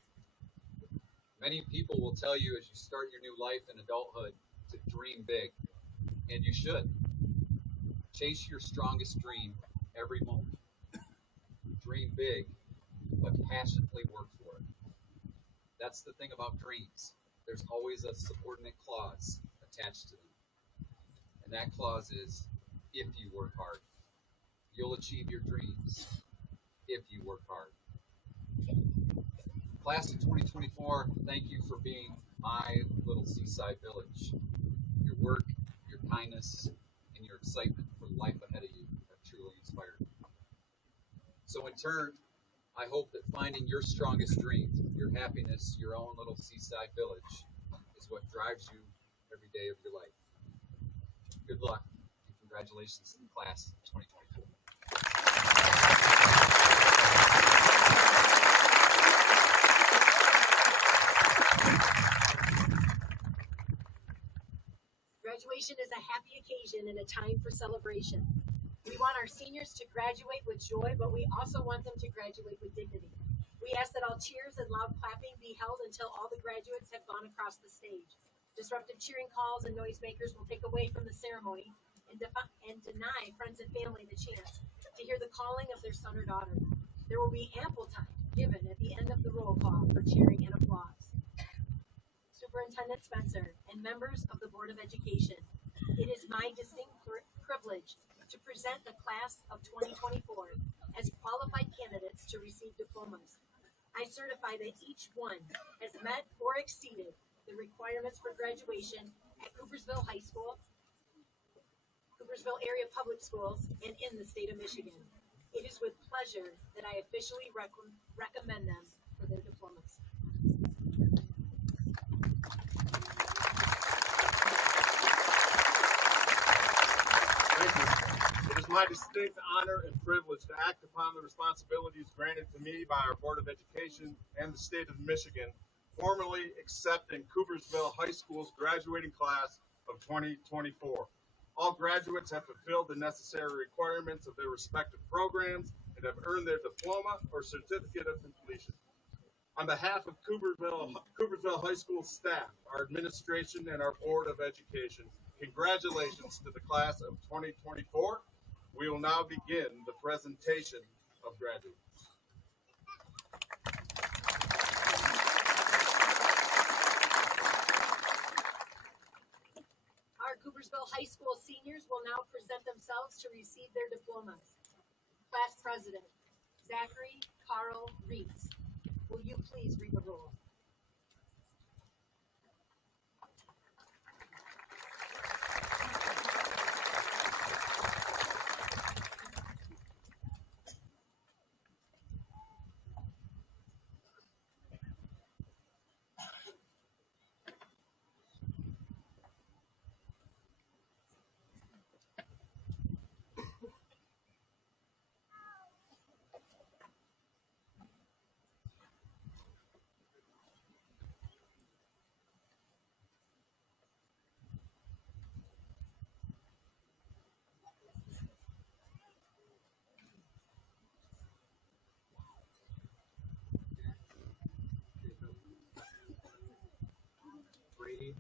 Many people will tell you as you start your new life in adulthood to dream big, and you should. Chase your strongest dream every moment. Dream big, but passionately work for it. That's the thing about dreams. There's always a subordinate clause attached to them. And that clause is, if you work hard. You'll achieve your dreams if you work hard. Class of 2024, thank you for being my little seaside village. Your work, your kindness, and your excitement for the life ahead of you have truly inspired me. So in turn, I hope that finding your strongest dream, your happiness, your own little seaside village, is what drives you every day of your life. Good luck, and congratulations to the class of 2024. Graduation is a happy occasion and a time for celebration. We want our seniors to graduate with joy, but we also want them to graduate with dignity. We ask that all cheers and loud clapping be held until all the graduates have gone across the stage. Disruptive cheering calls and noisemakers will take away from the ceremony and deny friends and family the chance to hear the calling of their son or daughter. There will be ample time given at the end of the roll call for cheering and applause. Superintendent Spencer and members of the Board of Education, it is my distinct privilege to present the class of 2024 as qualified candidates to receive diplomas. I certify that each one has met or exceeded the requirements for graduation at Coopersville High School, Coopersville Area Public Schools, and in the state of Michigan. It is with pleasure that I officially recommend them for their diplomas. It is my distinct honor and privilege to act upon the responsibilities granted to me by our Board of Education and the state of Michigan, formally accepting Coopersville High School's graduating class of 2024. All graduates have fulfilled the necessary requirements of their respective programs and have earned their diploma or certificate of completion. On behalf of Coopersville High School staff, our administration, and our Board of Education, Congratulations to the class of 2024. We will now begin the presentation of graduates. Our Coopersville High School seniors will now present themselves to receive their diplomas. Class President, Zachary Carl Reeds. Will you please read the roll? Brady.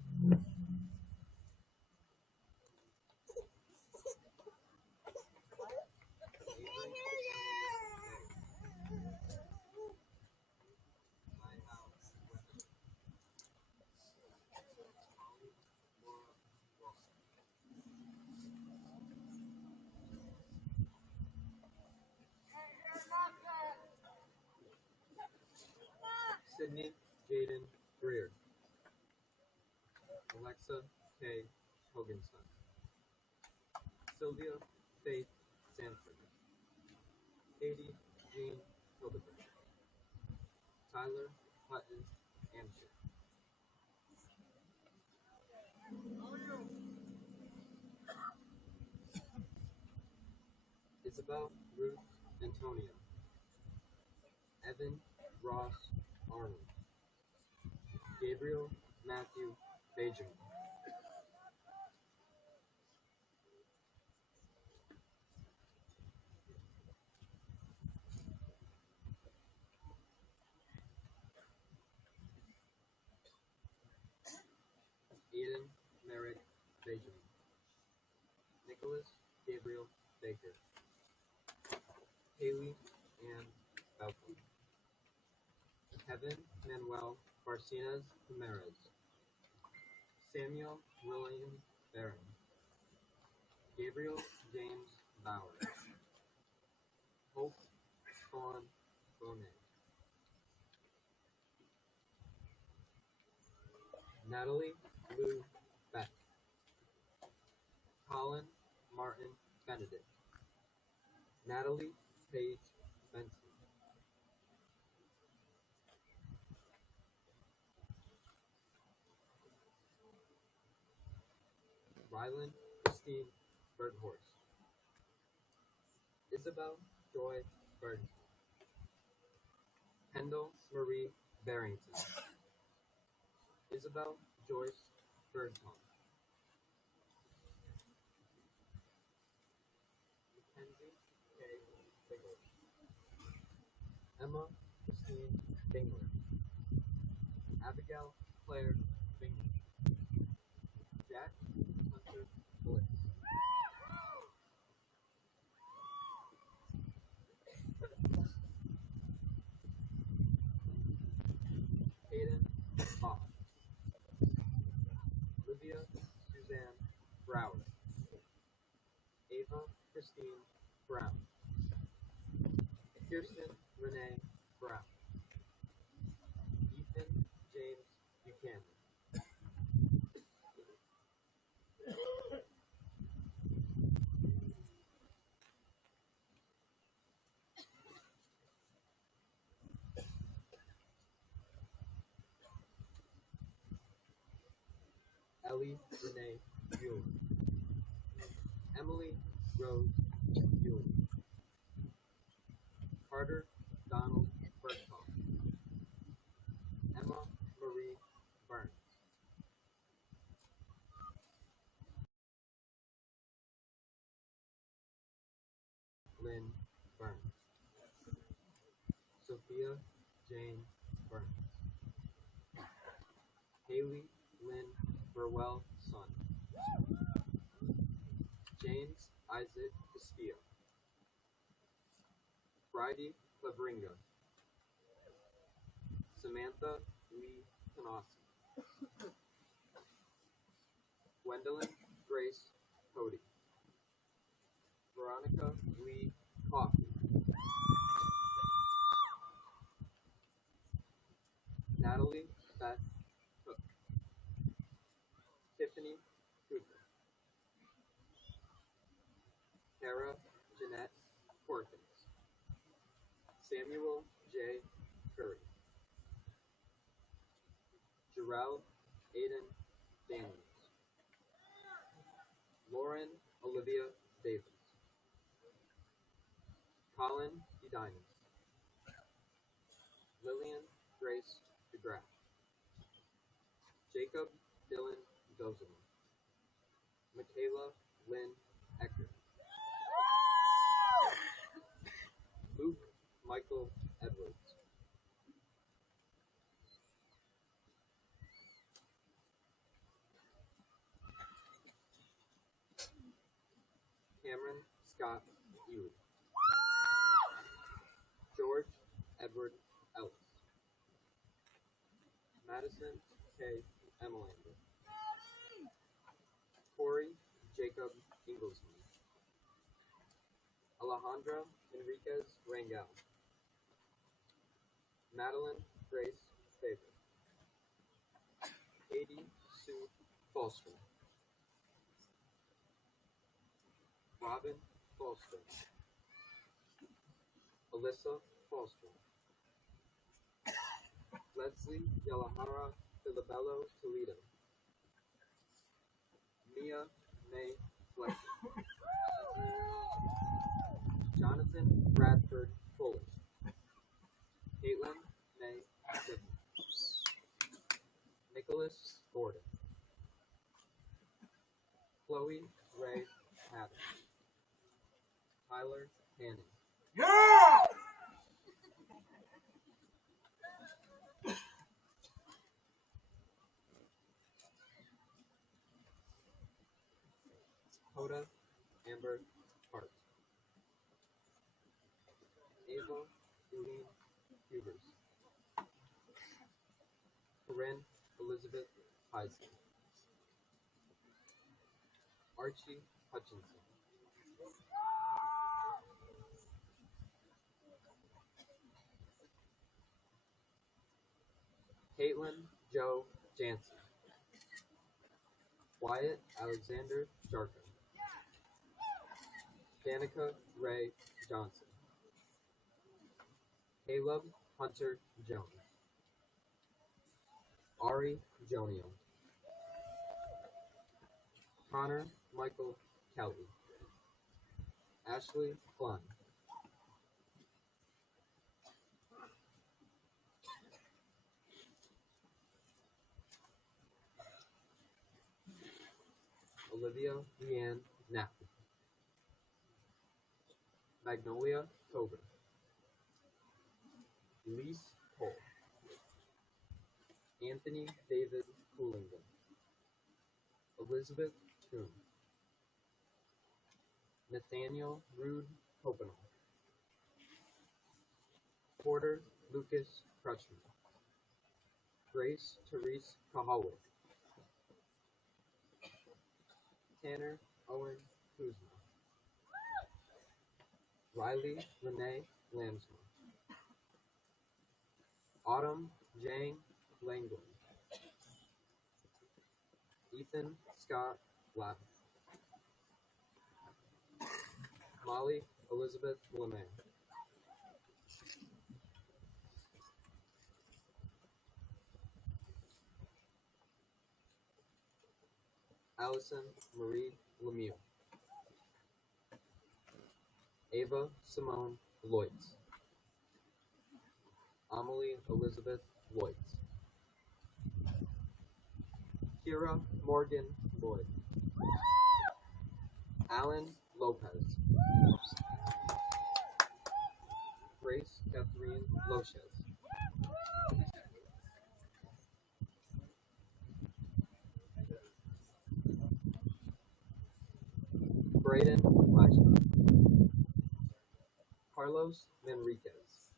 Sydney Jaden Greer. Alexa K. Hogenson. Sylvia Faith Sanford. Katie Jean Hildebrandt. Tyler Hutton Amshire. Isabel Ruth Antonio. Evan Ross Arnold. Gabriel Matthew Benjamin. Eden Merrick Benjamin. Nicholas Gabriel Baker. Haley Ann Balcom. Kevin Manuel Barcinas Ramirez. Samuel William Barron. Gabriel James Bauer. Hope Fawn Bonet. Natalie Lou Beck. Colin Martin Benedict. Natalie Paige Benson. Rylan Christine Berghorst. Isabel Joy Burton. Kendall Marie Barrington. Isabel Joyce Birdcom. Mackenzie K. Bigler. Emma Christine Bingler. Abigail Claire Bingler. Jack Hunter Bliss. Hayden Bob. Olivia Suzanne Brower. Ava Christine Brown. Kirsten Renee Brown. Ethan James Buchanan. Ellie Renee Bueller. Emily Rose Bueller. Carter Donald Bergholm. Emma Marie Burns. Lynn Burns. Sophia Jane Burns. Haley Lynn Burwell Son. Bridie Cleveringa, Samantha Lee Canasi, Gwendolyn Grace Cody, Veronica Lee Coffey, Natalie Beth Cook, Tiffany Cooper, Tara Jeanette Corkins, Samuel J. Curry, Jarrell Aiden Daniels, Lauren Olivia Davis, Colin Edinas, Lillian Grace DeGraff, Jacob Dylan Dozema, Michaela Lynn Ecker, Luke Michael Edwards, Cameron Scott Ewing, George Edward Ellis, Madison K. Emelander, Corey Jacob Inglesman, Alejandra Enriquez Rangel, Madeline Grace Faber, Katie Sue Falstrom, Robin Falstrom, Alyssa Falstrom, Leslie Yalahara Filabello Toledo, Mia May Fletcher, Jonathan Bradford Fuller, Caitlin May Griffin, Nicholas Gordon, Chloe Ray Adams, Tyler Hanning, Hoda Amber Hart, Ava Eileen Hubers, Corinne Elizabeth Heisen, Archie Hutchinson, Caitlin Joe Jansen, Wyatt Alexander Jarko, Danica Ray Johnson, Caleb Hunter Jones, Ari Jonio, Connor Michael Kelly, Ashley Klein, Olivia Leanne Knapp, Magnolia Coburn, Elise Cole, Anthony David Coolington, Elizabeth Kuhn, Nathaniel Rude Copenhagen, Porter Lucas Crutchman, Grace Therese Kahawick, Tanner Owen Kuzma, Riley Renee Lambsman, Autumn Jang Langland, Ethan Scott Lavin, Molly Elizabeth Lemay, Allison Marie Lemieux, Ava Simone Loitz, Amelie Elizabeth Loitz, Kira Morgan Lloyd, Alan Lopez, Grace Catherine Loches, Braden Meisner, Carlos Manriquez,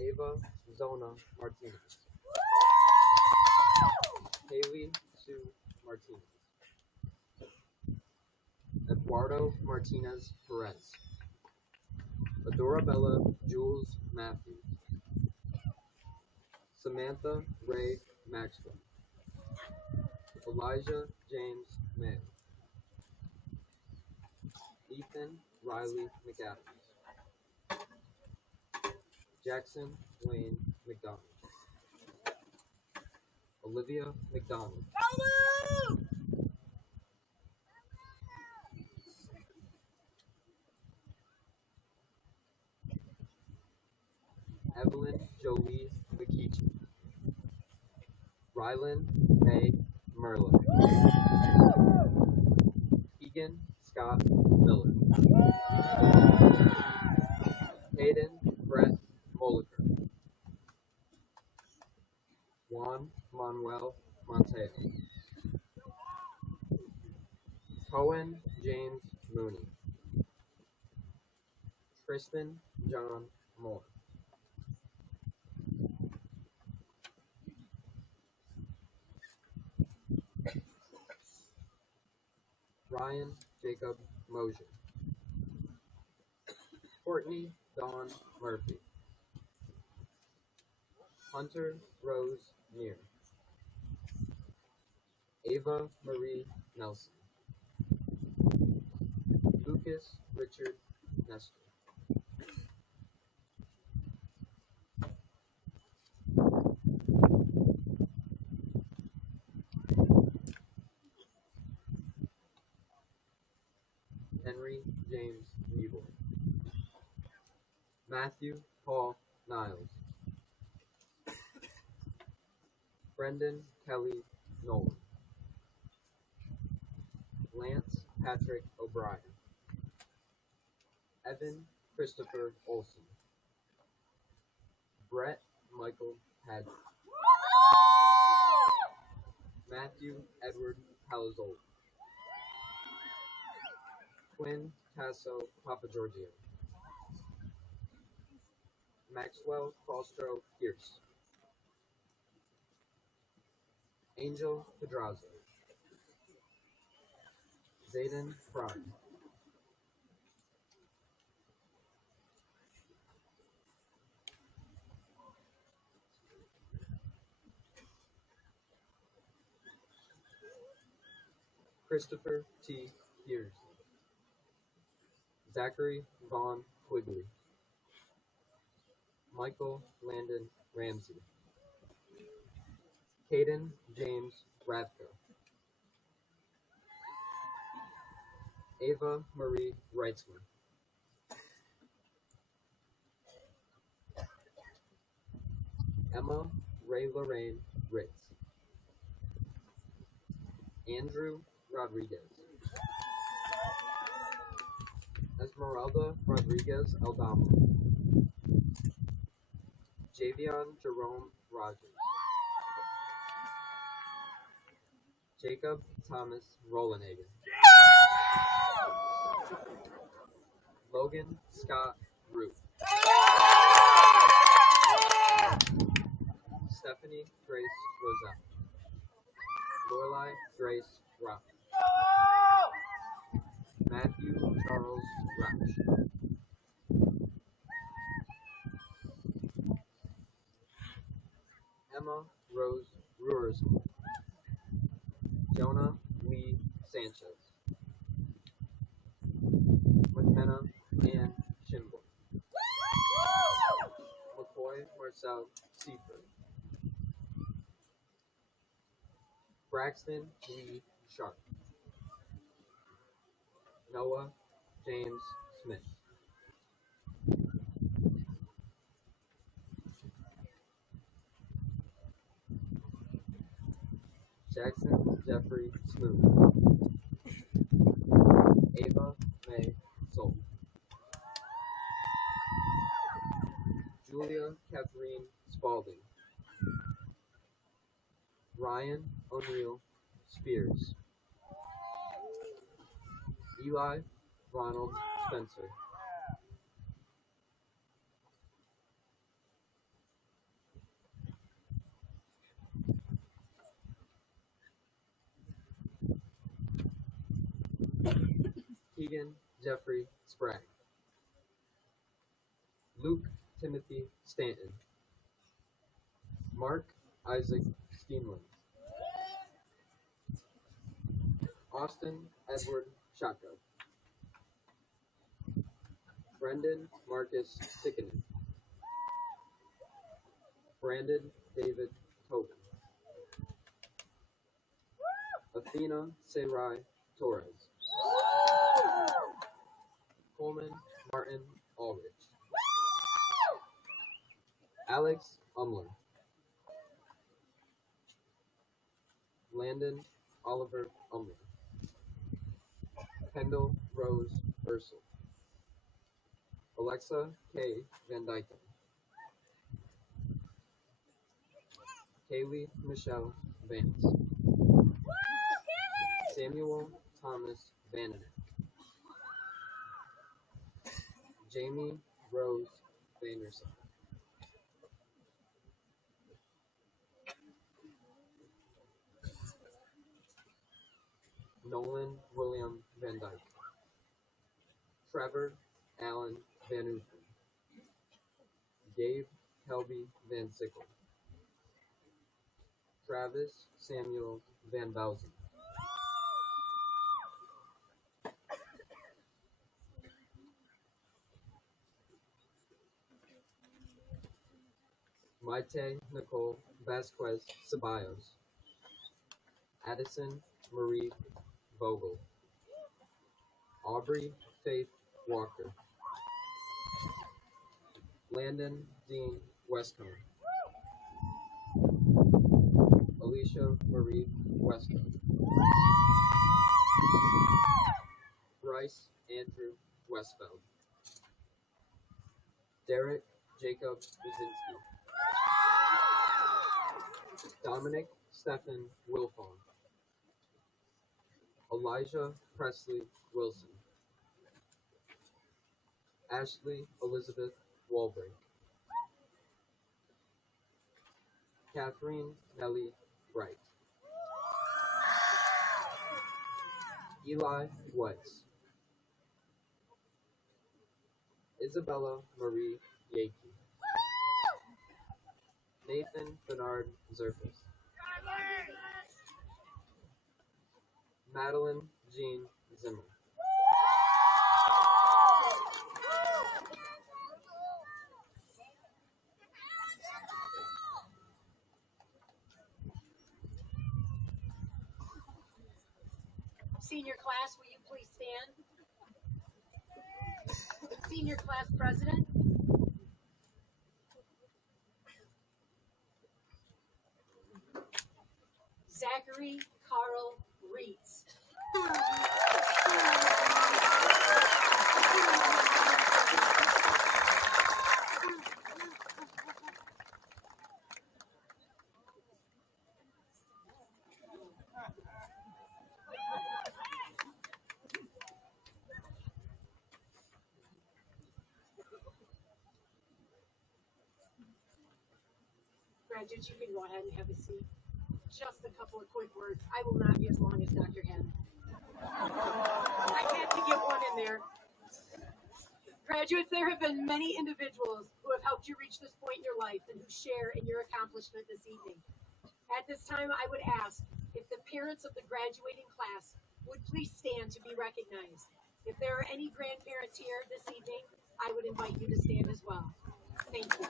Ava Zona Martinez, Haley Sue Martinez, Eduardo Martinez Perez, Adorabella Jules Matthews, Samantha Ray Maxwell, Elijah James Mayo, Ethan Riley McAdams, Jackson Wayne McDonald, Olivia McDonald, Evelyn Jolie McKeechy, Rylan May Merlin, Keegan Scott Miller, Hayden Brett Moliker, Juan Manuel Monteo, Cohen James Mooney, Tristan John Moore, Ryan Jacob Mosier, Courtney Dawn Murphy, Hunter Rose Neer, Ava Marie Nelson, Lucas Richard Nestor, Henry James Weaver, Matthew Paul Niles, Brendan Kelly Nolan, Lance Patrick O'Brien, Evan Christopher Olson, Brett Michael Hadley, Matthew Edward Palazzolo, Quinn Tasso Papagiorgio, Maxwell Fostro Pierce, Angel Pedraza, Zayden Fry, Christopher T. Hughes, Zachary Vaughn Quigley, Michael Landon Ramsey, Caden James Radko, Ava Marie Reitzman, Emma Ray Lorraine Ritz, Andrew Rodriguez, Esmeralda Rodriguez Aldama, Javion Jerome Rogers, Jacob Thomas Rollenhagen, Logan Scott Root, Stephanie Grace Roselle, Lorelai Grace Rock, Matthew Charles Rouch, Emma Rose Ruersman, Jonah Lee Sanchez, McKenna Ann Schimble, McCoy Marcel Seaford, Braxton Lee Sharp, Noah James Smith, Jackson Jeffrey Smoot, Ava May Soul, Julia Catherine Spalding, Ryan O'Neill Spears, Eli Ronald Spencer. Keegan Jeffrey Sprague. Luke Timothy Stanton. Mark Isaac Steenland. Austin Edward Shotko. Brendan Marcus Tickenen. Brandon David Tobin. Athena Sarai Torres. Coleman Martin Ulrich. Alex Umler. Landon Oliver Umler. Kendall Rose Ursel. Alexa K. Van Dyken. Kaylee Michelle Vance. Samuel Thomas Vandenek. Jamie Rose Vanderson. Nolan William Van Dyke. Trevor Allen Van Oostrum. Gabe Kelby Van Sickle. Travis Samuel Van Bousen. Maite Nicole Vasquez Ceballos. Addison Marie Vogel. Aubrey Faith Walker. Landon Dean Westcombe. Alicia Marie Westcombe. Bryce Andrew Westfeld. Derek Jacob Brzezinski. Dominic Stephen Wilfong. Elijah Presley Wilson. Ashley Elizabeth Walbrink. Catherine Nellie Wright. Eli Weiss. Isabella Marie Yaki. Nathan Bernard Zerfus. Madeline Jean Zimmer. Senior class, will you please stand? Senior class president. Zachary Carl Reitz. Graduates, you can go ahead and have a seat. Just a couple of quick words. I will not be as long as Dr. Henn. I had to get one in there. Graduates, there have been many individuals who have helped you reach this point in your life and who share in your accomplishment this evening. At this time, I would ask if the parents of the graduating class would please stand to be recognized. If there are any grandparents here this evening, I would invite you to stand as well. Thank you.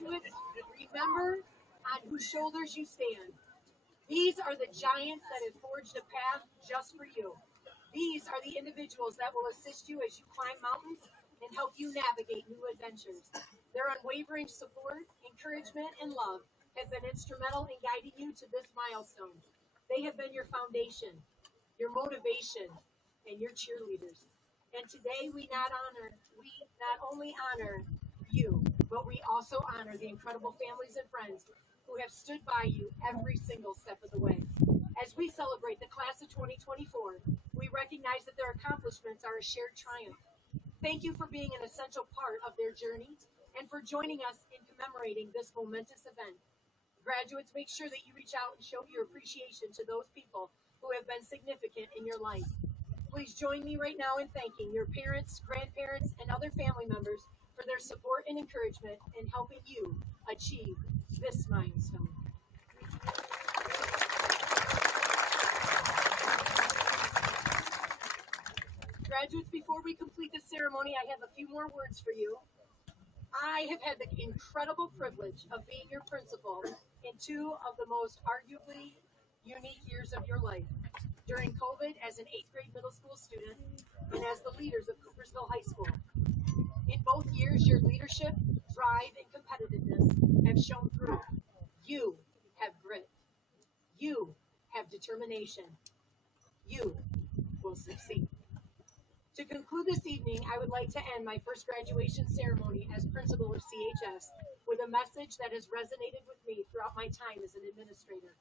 Graduates, remember on whose shoulders you stand. These are the giants that have forged a path just for you. These are the individuals that will assist you as you climb mountains and help you navigate new adventures. Their unwavering support, encouragement, and love has been instrumental in guiding you to this milestone. They have been your foundation. your motivation, and your cheerleaders. And today we not only honor you, but we also honor the incredible families and friends who have stood by you every single step of the way. As we celebrate the class of 2024, we recognize that their accomplishments are a shared triumph. Thank you for being an essential part of their journey and for joining us in commemorating this momentous event. Graduates, make sure that you reach out and show your appreciation to those people who have been significant in your life. Please join me right now in thanking your parents, grandparents, and other family members for their support and encouragement in helping you achieve this milestone. Graduates, before we complete the ceremony, I have a few more words for you. I have had the incredible privilege of being your principal in two of the most arguably unique years of your life. During COVID as an 8th grade middle school student and as the leaders of Coopersville High School. In both years, your leadership, drive, and competitiveness have shown through. You have grit. You have determination. You will succeed. To conclude this evening, I would like to end my first graduation ceremony as principal of CHS with a message that has resonated with me throughout my time as an administrator.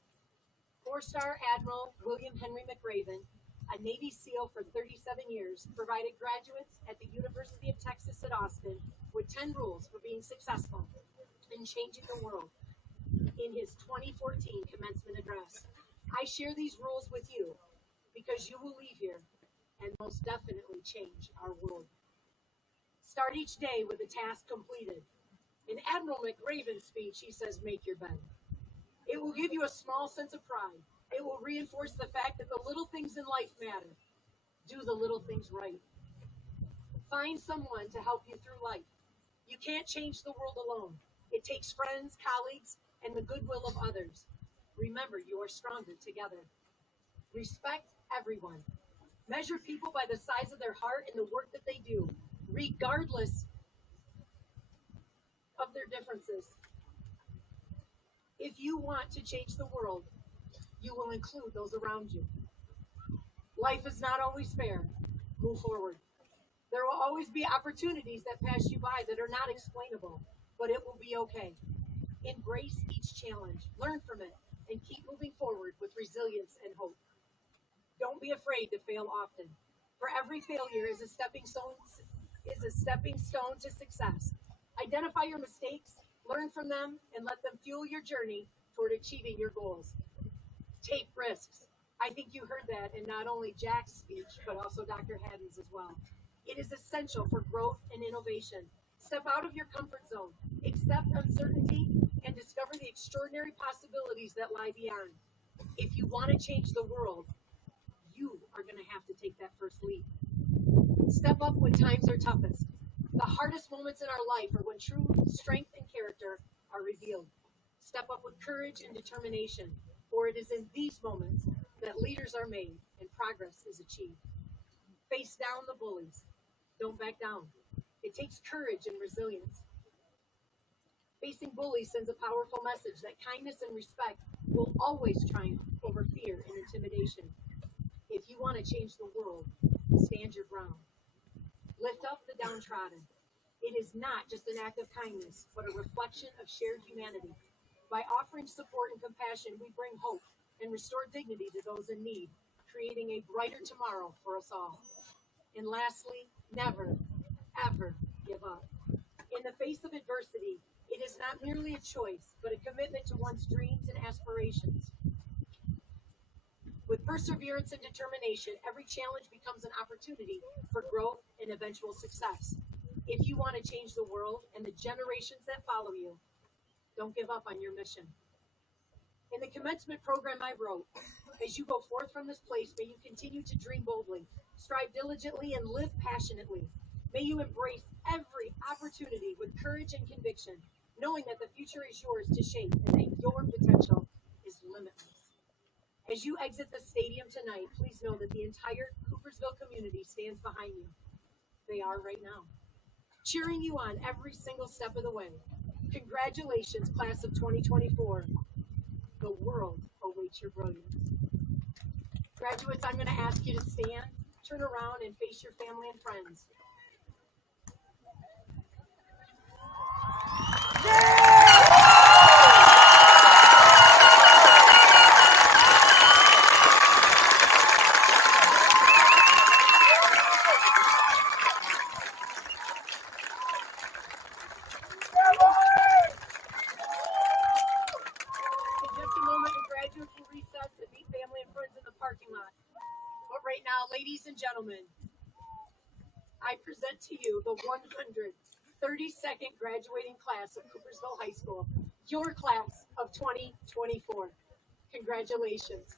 4-star Admiral William Henry McRaven, a Navy SEAL for 37 years, provided graduates at the University of Texas at Austin with 10 rules for being successful in changing the world in his 2014 commencement address. I share these rules with you because you will leave here and most definitely change our world. Start each day with a task completed. In Admiral McRaven's speech, he says, make your bed. It will give you a small sense of pride. It will reinforce the fact that the little things in life matter. Do the little things right. Find someone to help you through life. You can't change the world alone. It takes friends, colleagues, and the goodwill of others. Remember, you are stronger together. Respect everyone. Measure people by the size of their heart and the work that they do, regardless of their differences. If you want to change the world, you will include those around you. Life is not always fair. Move forward. There will always be opportunities that pass you by that are not explainable, but it will be okay. Embrace each challenge, learn from it, and keep moving forward with resilience and hope. Don't be afraid to fail often. For every failure is a stepping stone to success. Identify your mistakes, learn from them, and let them fuel your journey toward achieving your goals. Take risks. I think you heard that in not only Jack's speech, but also Dr. Haddon's as well. It is essential for growth and innovation. Step out of your comfort zone, accept uncertainty, and discover the extraordinary possibilities that lie beyond. If you want to change the world, you are going to have to take that first leap. Step up when times are toughest. The hardest moments in our life are when true strength and character are revealed. Step up with courage and determination, for it is in these moments that leaders are made and progress is achieved. Face down the bullies. Don't back down. It takes courage and resilience. Facing bullies sends a powerful message that kindness and respect will always triumph over fear and intimidation. If you want to change the world, stand your ground. Lift up the downtrodden. It is not just an act of kindness, but a reflection of shared humanity. By offering support and compassion, we bring hope and restore dignity to those in need, creating a brighter tomorrow for us all. And lastly, never, ever give up. In the face of adversity, it is not merely a choice, but a commitment to one's dreams and aspirations. With perseverance and determination, every challenge becomes an opportunity for growth and eventual success. If you want to change the world and the generations that follow you, don't give up on your mission. In the commencement program I wrote, as you go forth from this place, may you continue to dream boldly, strive diligently, and live passionately. May you embrace every opportunity with courage and conviction, knowing that the future is yours to shape and that your potential is limitless. As you exit the stadium tonight, please know that the entire Coopersville community stands behind you. They are right now, cheering you on every single step of the way. Congratulations, class of 2024. The world awaits your brilliance. Graduates, I'm going to ask you to stand, turn around, and face your family and friends. In just a moment, the graduates will recess and meet family and friends in the parking lot. But right now, ladies and gentlemen, I present to you the 132nd graduating class of Coopersville High School, your class of 2024. Congratulations.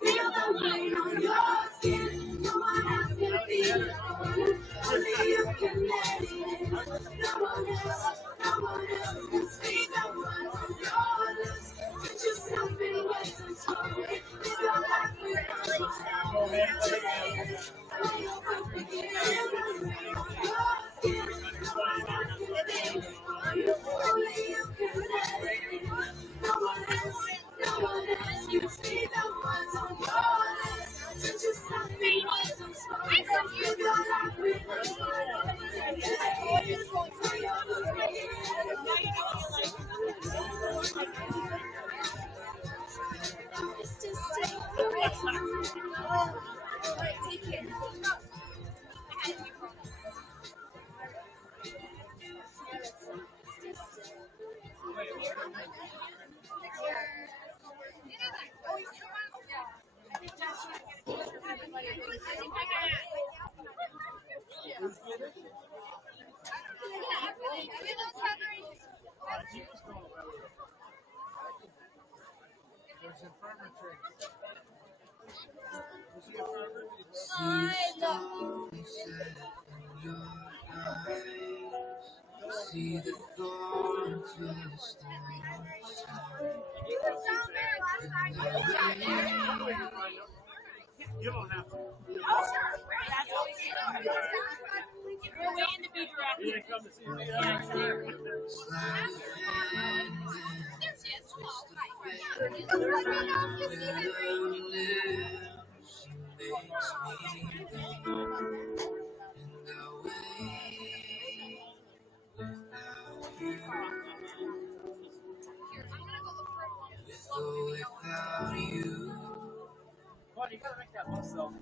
Feel the rain on your skin. No one else can feel it. Only you can let it in. No one else can speak the words on your lips. Put yourself in ways and talk it. Live your life with today. Lay your foot begin. Feel the rain on your skin. No one else can feel it. Only you can let it in. No one else can speak the words on your lips. Put yourself in ways and talk it. Live your life with See the thorns twist in your side. You were down there last night. I was down there. You don't have to. Oh, sure. That's what we do. We're waiting to be directed. You didn't come to see me. Slide your hand in, There's his. Oh, hi. with her lips, she makes me think. And I wait without you. Here, I'm gonna go look for one. With or without you. Come on, you gotta make that most though.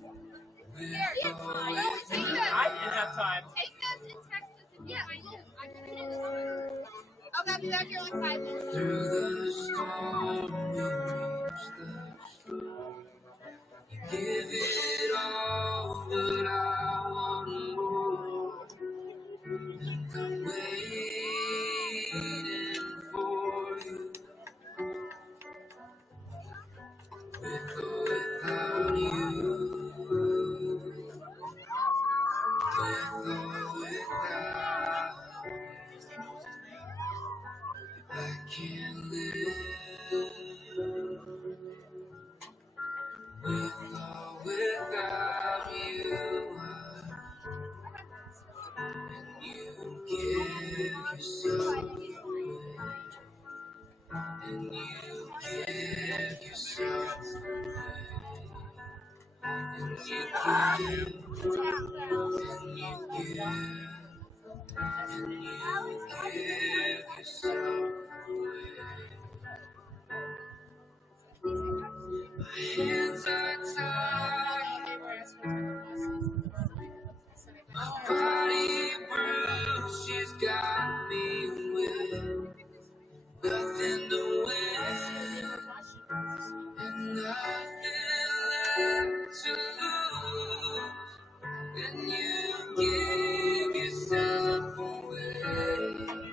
With Here, or no, without take you. this. I didn't have time. Take this and text this. Yeah, I know. I can do this. I'll be back here in like 5 minutes. Through the storm, we reach the shore. You give it all, but I want more. And I'm waiting for you. With or without you. With or without I can't live. With or without you. And you give yourself away. And you give yourself away. And you give. And you give. And you give yourself away. My hands are tied, my body bruised. She's got me with nothing to win and nothing left to lose. And you give yourself away.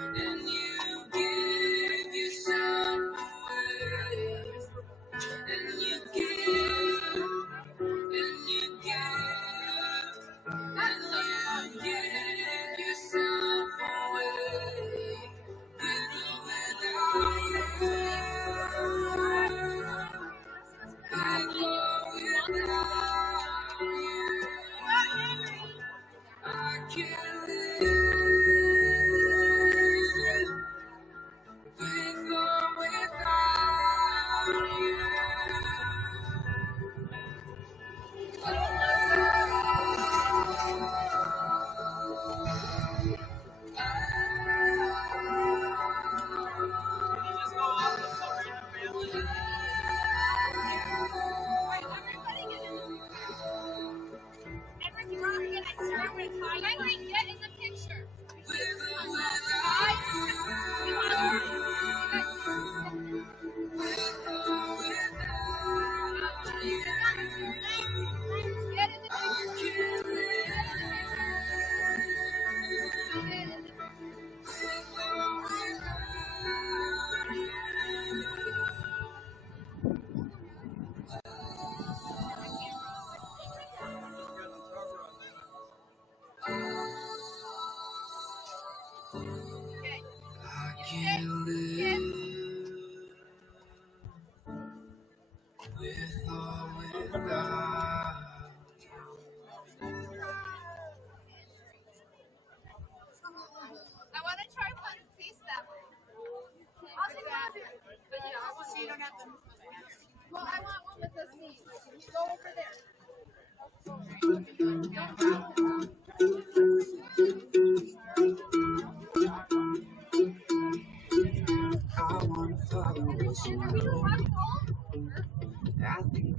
And you give yourself away. And you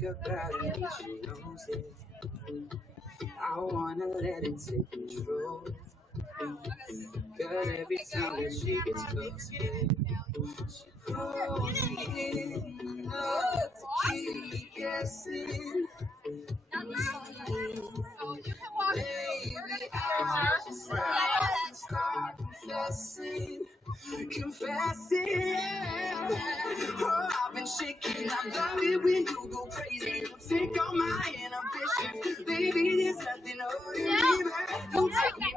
about it, she knows it. I wanna let it take control. Cause every time that she gets close, she pulls me in. Love to keep guessing. Baby, I just start confessing. Oh, I've been shaking. I love it when you go crazy. You take all my inhibition. Baby, there's nothing holding me back. You take me